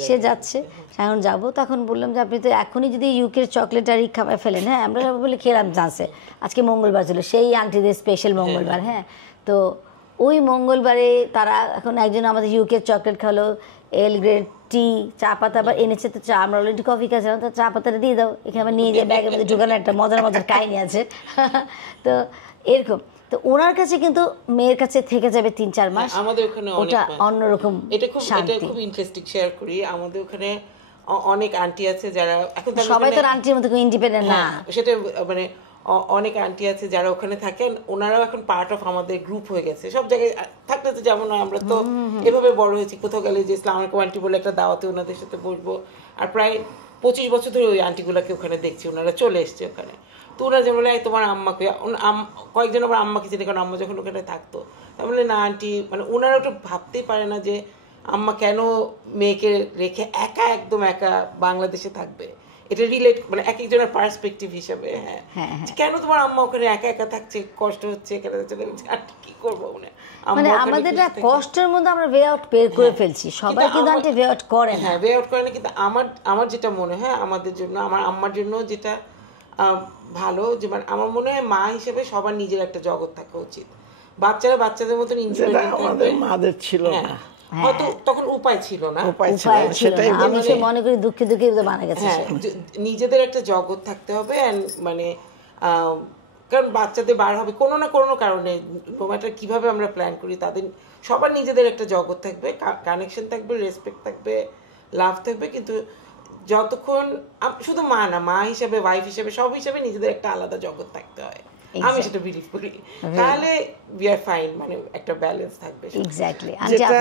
সে যাচ্ছে, এখন যাবো। তখন বললাম যে আপনি তো এখনই যদি ইউকের চকলেট আর খাবার ফেলেন, হ্যাঁ আমরা বলে খেলাম চান্সে, আজকে মঙ্গলবার ছিল, সেই আন্টিদের স্পেশাল মঙ্গলবার। হ্যাঁ, তো ওই মঙ্গলবারে তারা এখন একজন আমাদের ইউকের চকলেট খাওয়ালো, এল গ্রেড টি, চা পাতা আবার এনেছে, তো চা আমরা অলরেডি কফি খাচ্ছিলাম, তো চা পাতাটা দিয়ে দাও, এখানে আবার নিয়ে যায় ব্যাগের মধ্যে ঢুকানো, একটা মজার কাহিনী আছে। তো এরকম, তো ওনার কাছে কিন্তু মেয়ের কাছে থেকে যাবে 3-4 মাস, আমাদের ওখানে ওটা অন্যরকম। এটা খুব ইন্টারেস্টিং শেয়ার করি, আমাদের ওখানে অনেক আন্টি আছে যারা এখন সবাই তো আন্টির মতো ইন্ডিপেন্ডেন্ট না, সেটা মানে অনেক আন্টি আছে যারা ওখানে থাকেন, ওনারাও এখন পার্ট অফ আমাদের গ্রুপ হয়ে গেছে সব জায়গায় থাকতে। তো যেমন আমরা তো এভাবে বড় হয়েছি, কোথাও গেলে যে ইসলাম আলাইকুম আন্টি বলে একটা দাওয়াতে ওনাদের সাথে বসবো, আর প্রায় 25 বছর ধরে ওই আন্টিগুলোকে ওখানে দেখছি, ওনারা চলে এসছে ওখানে। তো ওরা যেমন বলে তোমার আম্মাকে, কয়েকজন আবার আম্মাকে চিনি, কারণ আম্মা যখন ওখানে থাকতো, তার বলে না আন্টি, মানে ওনারা ওটা ভাবতেই পারে না যে আম্মা কেন মেয়েকে রেখে একা, একদম একা বাংলাদেশে থাকবে। এটা রিলেট, মানে এক একজনের পার্সপেক্টিভ হিসাবে, হ্যাঁ কেন তোমার আম্মা ওখানে একা একা থাকছে, কষ্ট হচ্ছে, এখানে কি করবো, মানে আমাদের কষ্টের মধ্যে আমরা ওয়ে আউট বের করে ফেলছি, সবাই কিন্তু আন্টি ওয়ে আউট করে না। হ্যাঁ, ওয়ে আউট করে না, কিন্তু আমার যেটা মনে হয় আমাদের জন্য, আমার আম্মার জন্য যেটা ভালো, যে মানে আমার মনে হয় মা হিসেবে সবার নিজের একটা জগৎ থাকা উচিত। বাচ্চারা বাচ্চাদের মতন ইন্ডিপেন্ডেন্ট থাকবে, মাদের ছিল না হয়তো তখন উপায় ছিল না, সেটাই আমি মনে করি, দুঃখে দুঃখে মারা গেছে। নিজেদের একটা জগৎ থাকতে হবে, মানে কারণ বাচ্চাদের বার হবে কোনো না কোনো কারণে, ম্যাটার কিভাবে আমরা প্ল্যান করি, তাদের সবার নিজেদের একটা জগৎ থাকবে, কানেকশন থাকবে, রেসপেক্ট থাকবে, লাভ থাকবে, কিন্তু যতক্ষণ শুধু মা না, মা হিসেবে, ওয়াইফ হিসেবে, সব হিসেবে নিজেদের একটা আলাদা জগৎ থাকতে হয়, আমি সেটা বিলিভ করি, তাহলে উই আর ফাইন, মানে একটা ব্যালেন্স থাকবে। এক্স্যাক্টলি, যেটা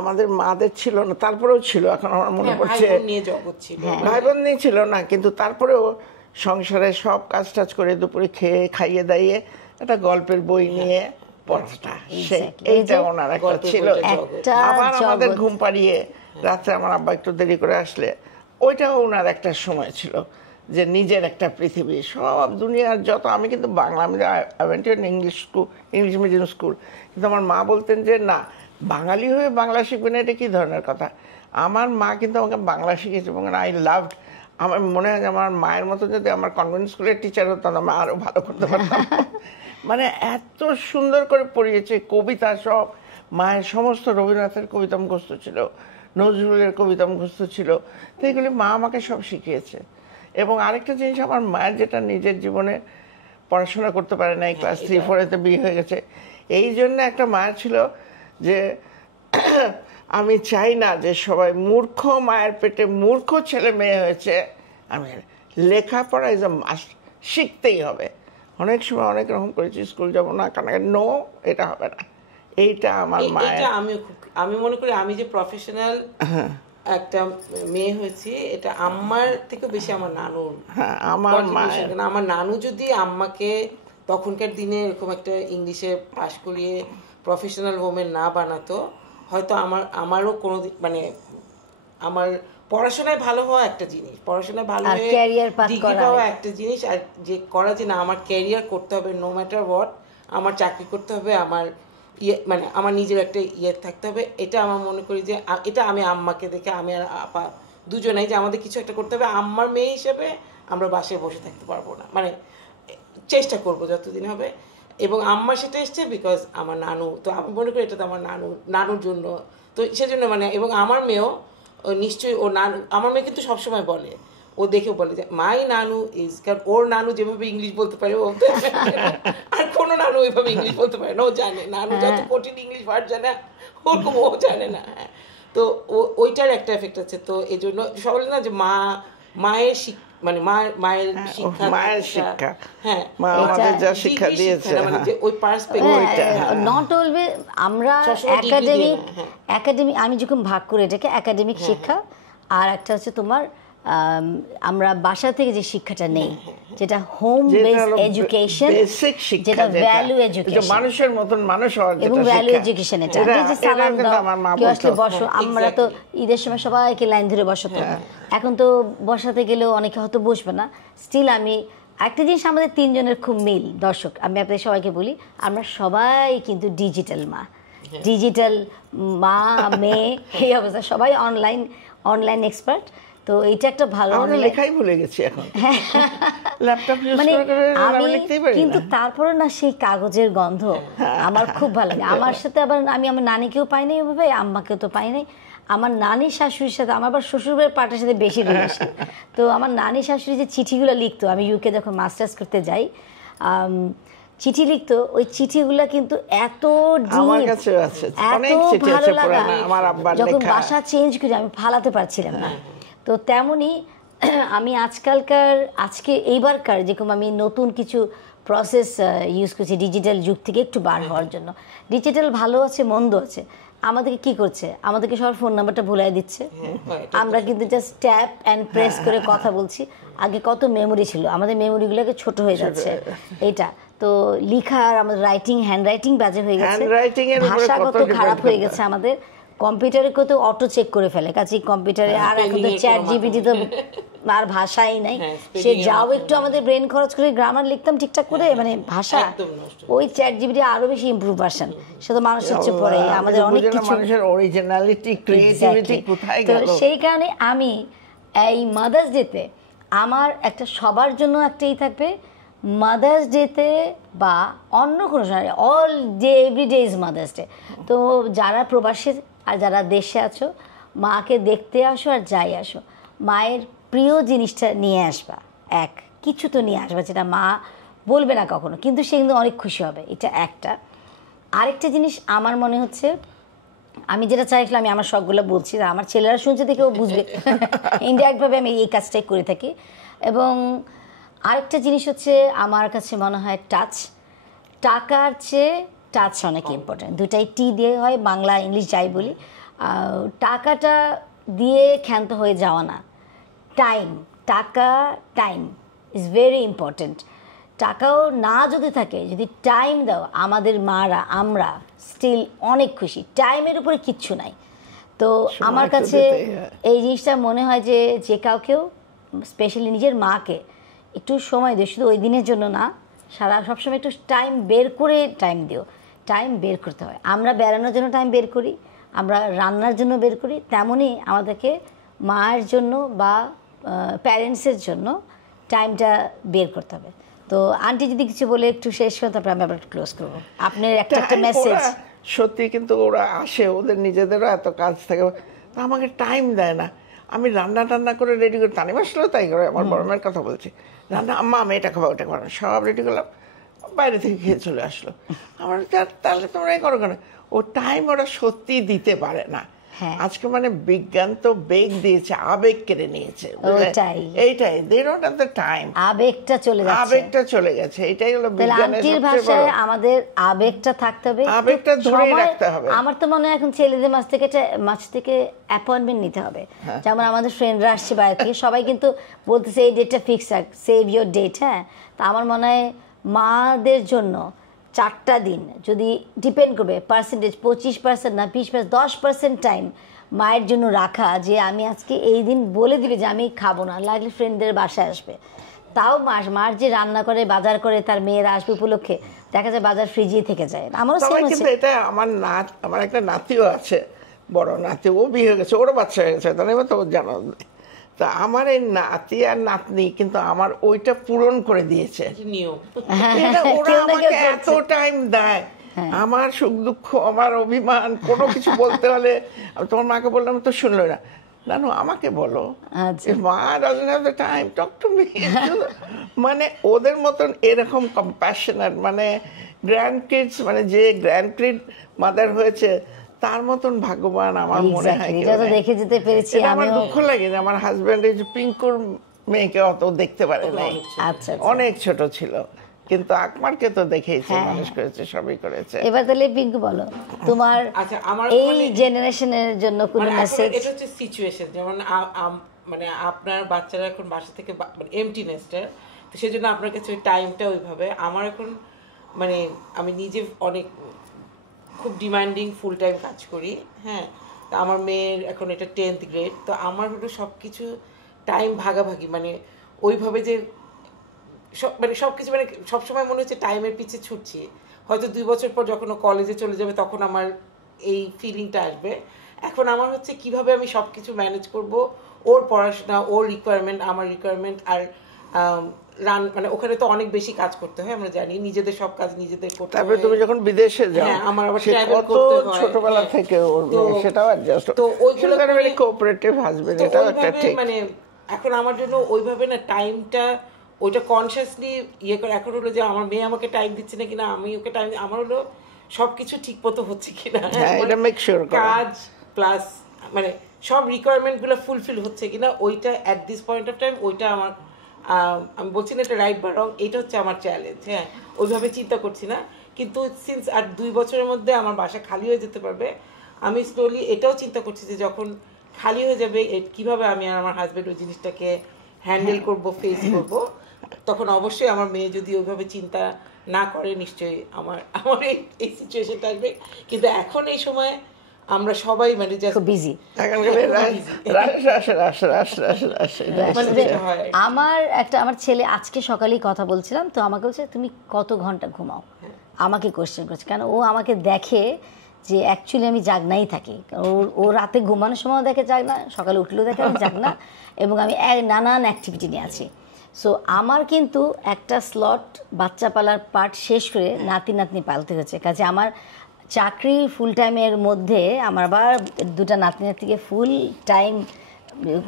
আমাদের মাদের ছিল না, তারপরেও ছিল, এখন আমার মনে পড়ছে নিয়ে জগৎ ছিল, ভাই বোন নিয়ে ছিল না, কিন্তু তারপরেও সংসারে সব কাজ টাজ করে দুপুরে খাইয়ে দাইয়ে একটা গল্পের বই নিয়ে পড়াটা, এইটা ওনার একটা ছিল। আবার আমাদের ঘুম পাড়িয়ে রাত্রে আমার আব্বা একটু দেরি করে আসলে, ওইটাও ওনার একটা সময় ছিল যে নিজের একটা পৃথিবী, সব দুনিয়ার যত, আমি কিন্তু বাংলা, আমি English school, English medium school, কিন্তু আমার মা বলতেন যে না, বাঙালি হয়ে বাংলা শিখবে না, এটা কী ধরনের কথা। আমার মা কিন্তু আমাকে বাংলা শিখেছে, এবং আই লাভড। আমার মনে হয় যে আমার মায়ের মতো যদি আমার কনভেন্ট স্কুলের টিচার হতাম, আমি আরও ভালো করতে পারতাম। মানে এত সুন্দর করে পড়িয়েছে, কবিতা সব, মায়ের সমস্ত রবীন্দ্রনাথের কবিতা মুখস্থ ছিল, নজরুলের কবিতা মুখস্থ ছিল, তো এগুলি মা আমাকে সব শিখিয়েছে। এবং আরেকটা জিনিস, আমার মায়ের যেটা নিজের জীবনে পড়াশোনা করতে পারে না, ক্লাস 3-4-এতে বিয়ে হয়ে গেছে, এই জন্য একটা মায়ের ছিল যে আমি চাই না যে সবাই মূর্খ মায়ের পেটে মূর্খ ছেলে মেয়ে হয়েছে, আমি লেখাপড়া ইজ আ মাস্ট, শিখতেই হবে। অনেক সময় অনেক রকম করেছি, স্কুল যাবো না, কানাকানি, নো, এটা হবে না, এইটা আমার মায়ের। আমি মনে করি আমি যে প্রফেশনাল একটা মেয়ে হয়েছি, এটা আম্মার থেকে বেশি আমার নানুর। আমার নানু যদি আম্মাকে তখনকার দিনে এরকম একটা ইংলিশে পাশ করিয়ে প্রফেশনাল ওমেন না বানাতো, হয়তো আমারও কোনো, মানে আমার পড়াশোনায় ভালো হওয়া একটা জিনিস, পড়াশোনায় ভালো হয়ে ডিগ্রি পাওয়া একটা জিনিস, আর যে করা যে না আমার ক্যারিয়ার করতে হবে, নো ম্যাটার হোয়াট, আমার চাকরি করতে হবে, আমার মানে আমার নিজের একটা থাকতে হবে, এটা আমার মনে করি যে এটা আমি আম্মাকে দেখে, আমি আর আপা দুজনেই যে আমাদের কিছু একটা করতে হবে। আম্মার মেয়ে হিসেবে আমরা বাসায় বসে থাকতে পারবো না, মানে চেষ্টা করবো যতদিন হবে। এবং আম্মা সেটা এসছে বিকজ আমার নানু, তো আমি মনে করি এটা তো আমার নানুর জন্য, তো সেজন্য মানে, এবং আমার মেয়েও নিশ্চয়ই, ও নানু, আমার মেয়ে কিন্তু সবসময় বলে, ও দেখে বলে যে মাই নানু ইজ, কারণ ওর নানু যেভাবে ইংলিশ বলতে পারে, ও আর কোনো নানু ওইভাবে ইংলিশ বলতে পারে না, ও জানে নানু যত কঠিন ইংলিশ ওয়ার্ড জানে ওরকম ও জানে না। তো ওইটার একটা এফেক্ট আছে। তো এই জন্য সবাই না যে মায়ের মানে মায়ের শিক্ষা, হ্যাঁ, আমাদের যা শিক্ষা দিয়েছে, মানে যে ওই পার্সপেক্টিভ, নট অলওয়েজ আমরা একাডেমিক, আমি যখন ভাগ করে এটাকে একাডেমিক শিক্ষা, আর একটা হচ্ছে তোমার আমরা বাসা থেকে যে শিক্ষাটা নেই, যেটা হোম বেসড এডুকেশন, যেটা ভ্যালু এডুকেশন, মানুষের মতন মানুষ হওয়ার, এবং ভ্যালু এডুকেশন, এটা যে সালাম দাও, কেউ আসলে বসো, আমরা তো ঈদের সময় সবাইকে লাইন ধরে বসাতো, এখন তো বসাতে গেলেও অনেকে হয়তো বসবে না। স্টিল আমি একটা জিনিস, আমাদের তিনজনের খুব মিল, দর্শক আমি আপনাদের সবাইকে বলি, আমরা সবাই কিন্তু ডিজিটাল মা, ডিজিটাল মা মেয়ে, এই অবস্থা, সবাই অনলাইন এক্সপার্ট। তো এইটা একটা ভালো, আমরা লেখাই ভুলে গেছি এখন, ল্যাপটপ ইউজ করে আমি লিখতেই পারি না, কিন্তু তারপরে না সেই কাগজের গন্ধ আমার খুব ভালো লাগে। আমার সাথে আবার আমি আমার নানিকেও পাই নাই ওইভাবে, আম্মাকেও তো পাই নাই, আমার নানি শাশুড়ির সাথে, আমার আবার শ্বশুরবাড়ির পার্টের সাথে বেশি রিলেশন। তো আমার নানি শাশুড়ি যে চিঠিগুলো লিখতো, আমি ইউকে যখন মাস্টার্স করতে যাই, চিঠি লিখতো, ওই চিঠিগুলা কিন্তু এত ডিপ, এত ভালো লাগা, যখন বাসা চেঞ্জ করি আমি ফালাতে পারছিলাম না, তো তেমনই আমি আজকে এইবারকার যেরকম আমি নতুন কিছু প্রসেস ইউজ করছি ডিজিটাল যুগ থেকে একটু বার হওয়ার জন্য। ডিজিটাল ভালো আছে মন্দ আছে, আমাদেরকে কি করছে, আমাদেরকে সবার ফোন নাম্বারটা ভুলাই দিচ্ছে। আমরা কিন্তু জাস্ট ট্যাপ অ্যান্ড প্রেস করে কথা বলছি। আগে কত মেমোরি ছিল, আমাদের মেমোরিগুলোকে ছোট হয়ে যাচ্ছে। এটা তো লিখার আমাদের রাইটিং, হ্যান্ড রাইটিং বাজে হয়ে গেছে, ভাষাগত খারাপ হয়ে গেছে আমাদের। কম্পিউটারে কত অটো চেক করে ফেলে, কাছে কম্পিউটারে আর এখন তো চ্যাট জিপিটি তো আর ভাষাই নাই। সে যাও একটু আমাদের ব্রেন খরচ করে গ্রামার লিখতাম ঠিকঠাক করে, মানে ভাষা ওই চ্যাট জিপিটি আরো বেশি ইমপ্রুভ ভার্সন, সে তো মানুষের চেয়ে পরে আমাদের অনেক কিছু মানুষের অরিজিনালিটি ক্রিয়েটিভিটি কোথায় তো গেল। সেই কারণে আমি এই মাদার্স ডেতে আমার একটা সবার জন্য একটাই থাকবে, মাদার্স ডেতে বা অন্য কোনো সময় all day every day is mother's day. তো যারা প্রবাসী আর যারা দেশে আছো, মাকে দেখতে আসো আর যাই আসো, মায়ের প্রিয় জিনিসটা নিয়ে আসবা, কিছু তো নিয়ে আসবা যেটা মা বলবে না কখনো, কিন্তু সে কিন্তু অনেক খুশি হবে। এটা একটা। আরেকটা জিনিস আমার মনে হচ্ছে, আমি যেটা চাইছিলাম, আমি আমার শখগুলো বলছি, আমার ছেলেরা শুনছে দেখে ও বুঝবে ইনডাইরেক্টভাবে আমি এই কাজটাই করে থাকি। এবং আরেকটা জিনিস হচ্ছে আমার কাছে মনে হয় টাকার চেয়ে টাচ অনেক ইম্পর্টেন্ট। দুটাই টি দিয়ে হয়, বাংলা ইংলিশ যাই বলি। টাকাটা দিয়ে ক্ষান্ত হয়ে যাওয়া না, টাইম ইজ ভেরি ইম্পর্টেন্ট। টাকাও না যদি থাকে, যদি টাইম দাও, আমাদের মারা আমরা স্টিল অনেক খুশি। টাইমের উপরে কিচ্ছু নাই। তো আমার কাছে এই জিনিসটা মনে হয় যে কাউকেও স্পেশালি নিজের মাকে একটু সময় দিও, শুধু ওই দিনের জন্য না, সবসময় একটু টাইম বের করে টাইম দিও। টাইম বের করতে হয়। আমরা বেড়ানোর জন্য টাইম বের করি, আমরা রান্নার জন্য বের করি, তেমনই আমাদেরকে মায়ের জন্য বা প্যারেন্টসের জন্য টাইমটা বের করতে হবে। তো আন্টি যদি কিছু বলে একটু শেষ করে, তারপরে আমি আবার ক্লোজ করবো। আপনার একটা মেসেজ। সত্যি কিন্তু ওরা আসে, ওদের নিজেদেরও এত কাজ থাকে, আমাকে টাইম দেয় না। আমি রান্না করে রেডি করি, তানিম আসলেও তাই করে, আমার বড় মেয়ের কথা বলছি, রান্না আম্মা আমি এটা খাবো ওটা খাবো, সব রেডি করলাম, বাইরে থেকে খেয়ে চলে আসলো। আমার তাহলে তোমরা এই করো কেন? ও টাইম ওরা সত্যি দিতে পারে না। আজকে মানে বিজ্ঞান তো বেগ দিয়েছে, আবেগ কেড়ে নিয়েছে। এইটাই they don't have the time, আবেগটা চলে গেছে। এটাই হলো বিজ্ঞানের সবচেয়ে বড়। আমাদের আবেগটা থাকতে হবে, আবেগটা ধরে রাখতে হবে। আমার তো মনে হয় এখন ছেলেদের মাছ থেকে অ্যাপয়েন্টমেন্ট নিতে হবে। যেমন আমাদের ফ্রেন্ডরা আসছে বাইরে থেকে, সবাই কিন্তু বলতেছে এই ডেটটা ফিক্স রাখ, সেভ ইউর ডেট। হ্যাঁ, তা আমার মনে হয় মাদের জন্য 4টা দিন যদি ডিপেন্ড করবে, পার্সেন্টেজ 25% না 20%, 10% টাইম মায়ের জন্য রাখা, যে আমি আজকে এই দিন বলে দিবে যে আমি খাবো না, লাগলে ফ্রেন্ডদের বাসায় আসবে। তাও মার যে রান্না করে বাজার করে তার মেয়েরা আসবে উপলক্ষে, দেখা যায় বাজার ফ্রিজেই থেকে যায়। আমারও কিন্তু এটা আমার একটা নাতিও আছে, বড় নাতি, ও বিয়ে হয়ে গেছে, ওরও বাচ্চা হয়ে গেছে, তাহলে তো জানো। তা আমার এই নাতি আর নাতনি কিন্তু আমার ওইটা পূরণ করে দিয়েছে। ওরা আমাকে এত টাইম দেয়, আমার সুখ দুঃখ, আমার অভিমান, কোনো কিছু বলতে হলে আমি তোমার মাকে বললাম, তো শুনলো না, জানো আমাকে বলো, মা doesn't have the time, talk to me। মানে ওদের মতন এরকম কম্প্যাশনেট, মানে গ্র্যান্ড কিডস, মানে যে গ্র্যান্ড কিড মাদার হয়েছে তার মতন ভাগ্যবান আমার মনে হয়। দেখে যেতে পেরেছি। আমার দুঃখ লাগে যে আমার হাজবেন্ড এই যে পিঙ্কুর মেয়েকে অত দেখতে পারে নাই, অনেক ছোট ছিল, কিন্তু আকমারকে তো দেখেইছে, মানুষ করেছে, সবই করেছে। এবার তাহলে পিঙ্কু বলো তোমার এই জেনারেশনের জন্য কোন মেসেজ। এটা হচ্ছে সিচুয়েশন, যেমন মানে আপনার বাচ্চারা এখন বাসা থেকে এমটি নেস্টার, তো সেজন্য আপনার কাছে ওই টাইমটা ওইভাবে। আমার এখন মানে আমি নিজে অনেক খুব ডিমান্ডিং ফুল টাইম কাজ করি। হ্যাঁ, তা আমার মেয়ের এখন এটা 10th গ্রেড, তো আমার হলো সব কিছু টাইম ভাগাভাগি, মানে ওইভাবে যে সব কিছু মানে সবসময় মনে হচ্ছে টাইমের পিছে ছুটছি। হয়তো 2 বছর পর যখন ও কলেজে চলে যাবে তখন আমার এই ফিলিংটা আসবে। এখন আমার হচ্ছে কিভাবে আমি সব কিছু ম্যানেজ করব, ওর পড়াশোনা, ওর রিকোয়ারমেন্ট, আমার রিকোয়ারমেন্ট, আর মানে ওখানে তো অনেক বেশি কাজ করতে হয়, আমরা জানি, নিজেদের সব কাজ নিজেদের করতে হয়। তারপরে তুমি যখন বিদেশে যাও, আমার আবার ট্রাভেল করতে হয় ছোটবেলা থেকে, ওর সেটাও অ্যাডজাস্ট, তো ওইগুলো ভেরি কোঅপারেটিভ হাজবেন্ড, এটাও একটা ঠিক। মানে এখন আমার জন্য ওইভাবে না টাইমটা ওইটা কনসিয়াসলি ইয়ে করে। এখন হলো যে আমার মেয়ে আমাকে টাইম দিচ্ছে না কিনা, আমি ওকে টাইম, আমার হলো সবকিছু ঠিক মতো হচ্ছে কিনা, এটা মেক শিওর করা, কাজ প্লাস মানে সব রিকোয়ারমেন্টগুলো ফুলফিল হচ্ছে কিনা ওইটা at this point of time ওইটা আমার আমি বলছি না এটা রাইট বা রং, এটা হচ্ছে আমার চ্যালেঞ্জ। হ্যাঁ, ওইভাবে চিন্তা করছি না, কিন্তু সিন্স আর 2 বছরের মধ্যে আমার বাসা খালি হয়ে যেতে পারবে, আমি স্লোলি এটাও চিন্তা করছি যে যখন খালি হয়ে যাবে কিভাবে আমি আর আমার হাজবেন্ড ওই জিনিসটাকে হ্যান্ডেল করব, ফেস করব। তখন অবশ্যই আমার মেয়ে যদি ওইভাবে চিন্তা না করে নিশ্চয়ই আমার আমার এই সিচুয়েশনটা আসবে। কিন্তু এখন এই সময় আমরা সবাই মানে জাস্ট বিজি। আমার ছেলে আজকে সকালেই কথা বলছিলাম, তো আমাকে বলছে তুমি কত ঘন্টা ঘুমাও, আমাকে কোশ্চেন করছে, কেন ও আমাকে দেখে যে অ্যাকচুয়ালি আমি জাগনাই থাকি। ও রাতে ঘুমানোর সময় দেখে জাগনা, সকালে উঠলেও দেখে আমি জাগনা, এবং আমি নানান অ্যাক্টিভিটি নিয়ে আছি। সো আমার কিন্তু একটা স্লট বাচ্চা পালার পার্ট শেষ করে নাতি নাতনি পালতে হয়েছে, কাজে আমার চাকরি ফুল টাইমের মধ্যে আমার আবার 2টা নাতনি নাতনিকে ফুল টাইম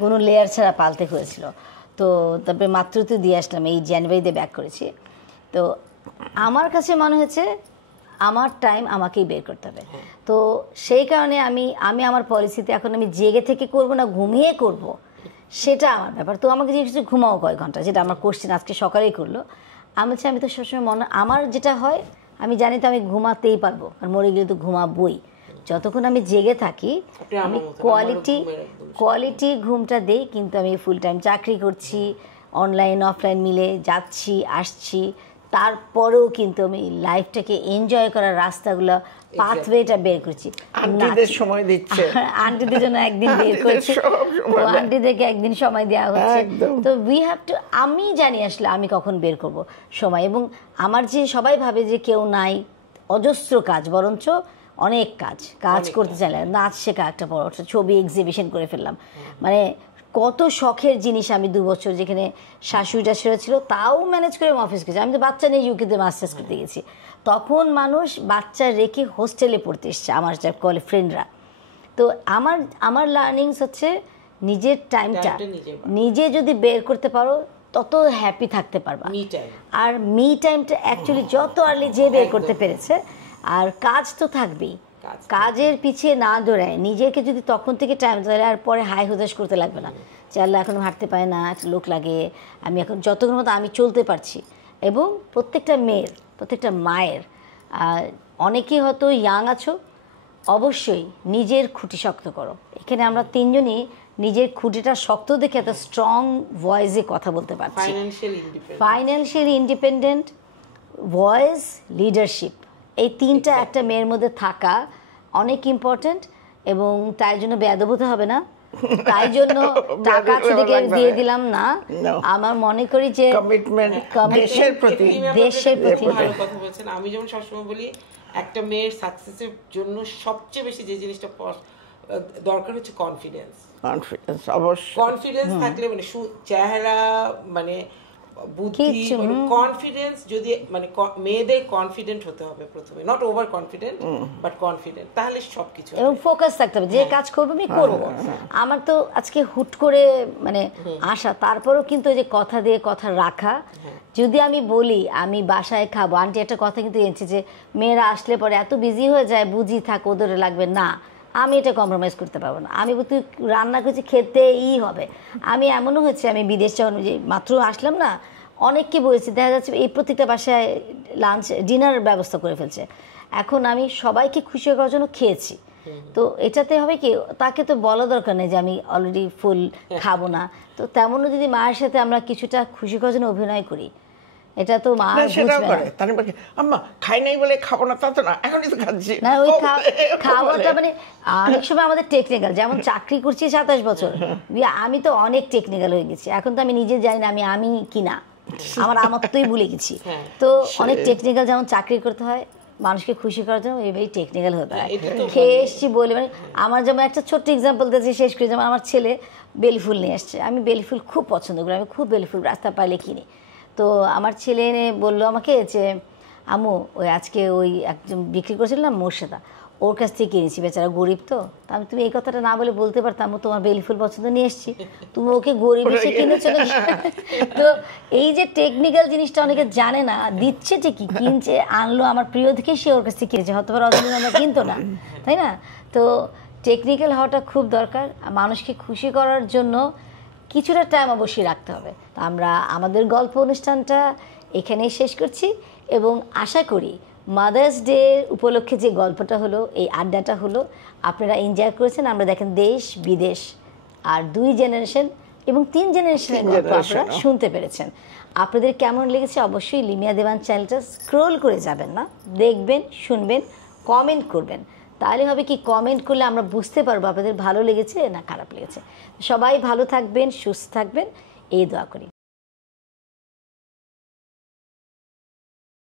কোনো লেয়ার ছাড়া পালতে হয়েছিল। তো তারপরে মাত্র তো দিয়ে আসলাম, এই জানুয়ারিতে ব্যাক করেছি। তো আমার কাছে মনে হয়েছে আমার টাইম আমাকেই বের করতে হবে। তো সেই কারণে আমি আমার পলিসিতে এখন আমি জেগে থেকে করব না ঘুমিয়ে করব, সেটা আমার ব্যাপার। তো আমাকে জিজ্ঞেস ঘুমাও কয় ঘন্টা, যেটা আমার কোশ্চেন আজকে সকালেই করলো। আমি তো সবসময় আমার যেটা হয় আমি জানি তো আমি ঘুমাতেই পারবো, আর মরে গেলে তো ঘুমাবই। যতক্ষণ আমি জেগে থাকি আমি কোয়ালিটি ঘুমটা দেই, কিন্তু আমি ফুল টাইম চাকরি করছি, অনলাইন অফলাইন মিলে যাচ্ছি আসছি, তারপরেও কিন্তু আমি লাইফটাকে এনজয় করার রাস্তাগুলো পাথওয়েটা বের করছি। আন্টিদের সময় দিচ্ছে, আন্টিদের জন্য একদিন বের করছি, আন্টিদেরকে একদিন সময় দেওয়া হচ্ছে। তো উই হ্যাভ টু, আমি জানি আসলে আমি কখন বের করব সময়। এবং আমার যে সবাই ভাবে যে কেউ নাই, অজস্র কাজ, বরঞ্চ অনেক কাজ করতে চাইলে নাচ শেখা একটা বড়, ছবি এক্সিবিশন করে ফেললাম, মানে কত শখের জিনিস। আমি 2 বছর যেখানে শাশুড়িটা সেরা ছিল তাও ম্যানেজ করে আমি অফিস গেছি। আমি তো বাচ্চা নিয়ে ইউকেতে মাস্টার্স করতে গেছি, তখন মানুষ বাচ্চা রেখে হোস্টেলে পড়তে এসছে আমার যা ফ্রেন্ডরা। তো আমার লার্নিংস হচ্ছে নিজের টাইমটা নিজে যদি বের করতে পারো তত হ্যাপি থাকতে পারবা। আর মি টাইমটা অ্যাকচুয়ালি যত আর্লি যে বের করতে পেরেছে, আর কাজ তো থাকবেই, কাজের পিছিয়ে না দৌড়ায় নিজেকে যদি তখন থেকে টাইম দেয়, আর পরে হাই হুদাস করতে লাগবে না যে আল্লাহ এখন হাঁটতে পারে না, লোক লাগে, আমি এখন যতক্ষণ মতো আমি চলতে পারছি। এবং প্রত্যেকটা মেয়ের, প্রত্যেকটা মায়ের, অনেকেই হয়তো ইয়াং আছো, অবশ্যই নিজের খুঁটি শক্ত করো। এখানে আমরা 3জনই নিজের খুঁটিটা শক্ত দেখে এত স্ট্রং ভয়েসে কথা বলতে পারছি। ফাইন্যান্সিয়ালি ইন্ডিপেন্ডেন্ট, ভয়েস, লিডারশিপ, এই 3টা একটা মেয়ের মধ্যে থাকা অনেক ইম্পর্টেন্ট। এবং তাই জন্য বেয়াদব হতে হবে না, তাই জন্য টাকা থেকে দিয়ে দিলাম না। আমার মনে করি যে দেশের প্রতি ভালো কথা বলছেন। আমি যেমন সবসময় বলি একটা মেয়ের সাকসেসের জন্য সবচেয়ে বেশি যে জিনিসটা দরকার হচ্ছে কনফিডেন্স। অবশ্যই কনফিডেন্স থাকলে মানে চেহারা মানে বুদ্ধি, কনফিডেন্স যদি মানে মেয়েদের কনফিডেন্ট হতে হবে প্রথমে, not over confident but confident, তাহলে সবকিছু। এবং ফোকাস থাকতে হবে, যে কাজ করবো আমি করবো। আমার তো আজকে হুট করে মানে আসা, তারপরেও কিন্তু ওই যে কথা দিয়ে কথা রাখা। যদি আমি বলি আমি বাসায় খাবো, আন্টি একটা কথা কিন্তু এনেছে যে মেয়েরা আসলে পরে এত বিজি হয়ে যায়, বুঝি থাক ওদের লাগবে না, আমি এটা কম্প্রোমাইজ করতে পারবো না। আমি তুই রান্না করছি খেতেই হবে। আমি এমনও হয়েছে, আমি বিদেশ যখন যে মাত্র আসলাম না, অনেককে বলেছি, দেখা যাচ্ছে এই প্রত্যেকটা বাসায় লাঞ্চ ডিনার ব্যবস্থা করে ফেলছে। এখন আমি সবাইকে খুশি করার জন্য খেয়েছি। তো এটাতে হবে কি, তাকে তো বলা দরকার নেই যে আমি অলরেডি ফুল খাবো না। তো তেমনও যদি মায়ের সাথে আমরা কিছুটা খুশি করার জন্য অভিনয় করি, এটা তো মা সেটাও করে। আম্মা খাই নাই বলে খাবো না তা তো না, এখনই তো খাচ্ছি না। ওই খাওয়াটা মানে অনেক সময় আমাদের টেকনিক্যাল, যেমন চাকরি করছি 27 বছর, আমি তো অনেক টেকনিক্যাল হয়ে গেছি। এখন তো আমি নিজে জানি না আমি কিনা, আমার আমত্তই ভুলে গেছি। তো অনেক টেকনিক্যাল, যেমন চাকরি করতে হয় মানুষকে খুশি করার জন্য, এইভাবেই টেকনিক্যাল হতে হয়। খেয়ে এসছি বলে মানে আমার যেমন একটা ছোট্ট এক্সাম্পল দিয়েছি শেষ করে, যেমন আমার ছেলে বেলি ফুল নিয়ে আসছে। আমি বেলি ফুল খুব পছন্দ করি, আমি খুব বেলি ফুল রাস্তা পাইলে কিনি। তো আমার ছেলে এনে বললো আমাকে যে আম্মু ওই আজকে ওই একজন বিক্রি করেছিল না মোর্শেদা, ওর কাছ থেকে কিনেছি, বেচারা গরিব। তো আমি তুমি এই কথাটা না বলে বলতে পারতাম তোমার বেলি ফুল পছন্দ নিয়ে এসছি, তুমি ওকে গরিব এসে কিনে চলে। তো এই যে টেকনিক্যাল জিনিসটা অনেকে জানে না, দিচ্ছে ঠিকই, কিনছে আনলো আমার প্রিয় থেকে, সে ওর কাছ থেকে কিনেছে, হয়তো রজনীগন্ধা কিনতো না, তাই না? তো টেকনিক্যাল হওয়াটা খুব দরকার। মানুষকে খুশি করার জন্য কিছুটা টাইম অবশ্যই রাখতে হবে। তো আমরা আমাদের গল্প অনুষ্ঠানটা এখানেই শেষ করছি এবং আশা করি মাদার্স ডে উপলক্ষে যে গল্পটা হলো, এই আড্ডাটা হলো, আপনারা এনজয় করেছেন। আমরা দেখেন দেশ বিদেশ আর 2 জেনারেশন এবং 3 জেনারেশনের গল্প আপনারা শুনতে পেরেছেন। আপনাদের কেমন লেগেছে অবশ্যই লিমিয়া দেওয়ান চ্যানেলটা স্ক্রোল করে যাবেন না, দেখবেন, শুনবেন, কমেন্ট করবেন। তাহলে হবে কি, কমেন্ট করলে আমরা বুঝতে পারবো আপনাদের ভালো লেগেছে না খারাপ লেগেছে। সবাই ভালো থাকবেন, সুস্থ থাকবেন, এই দোয়া করি।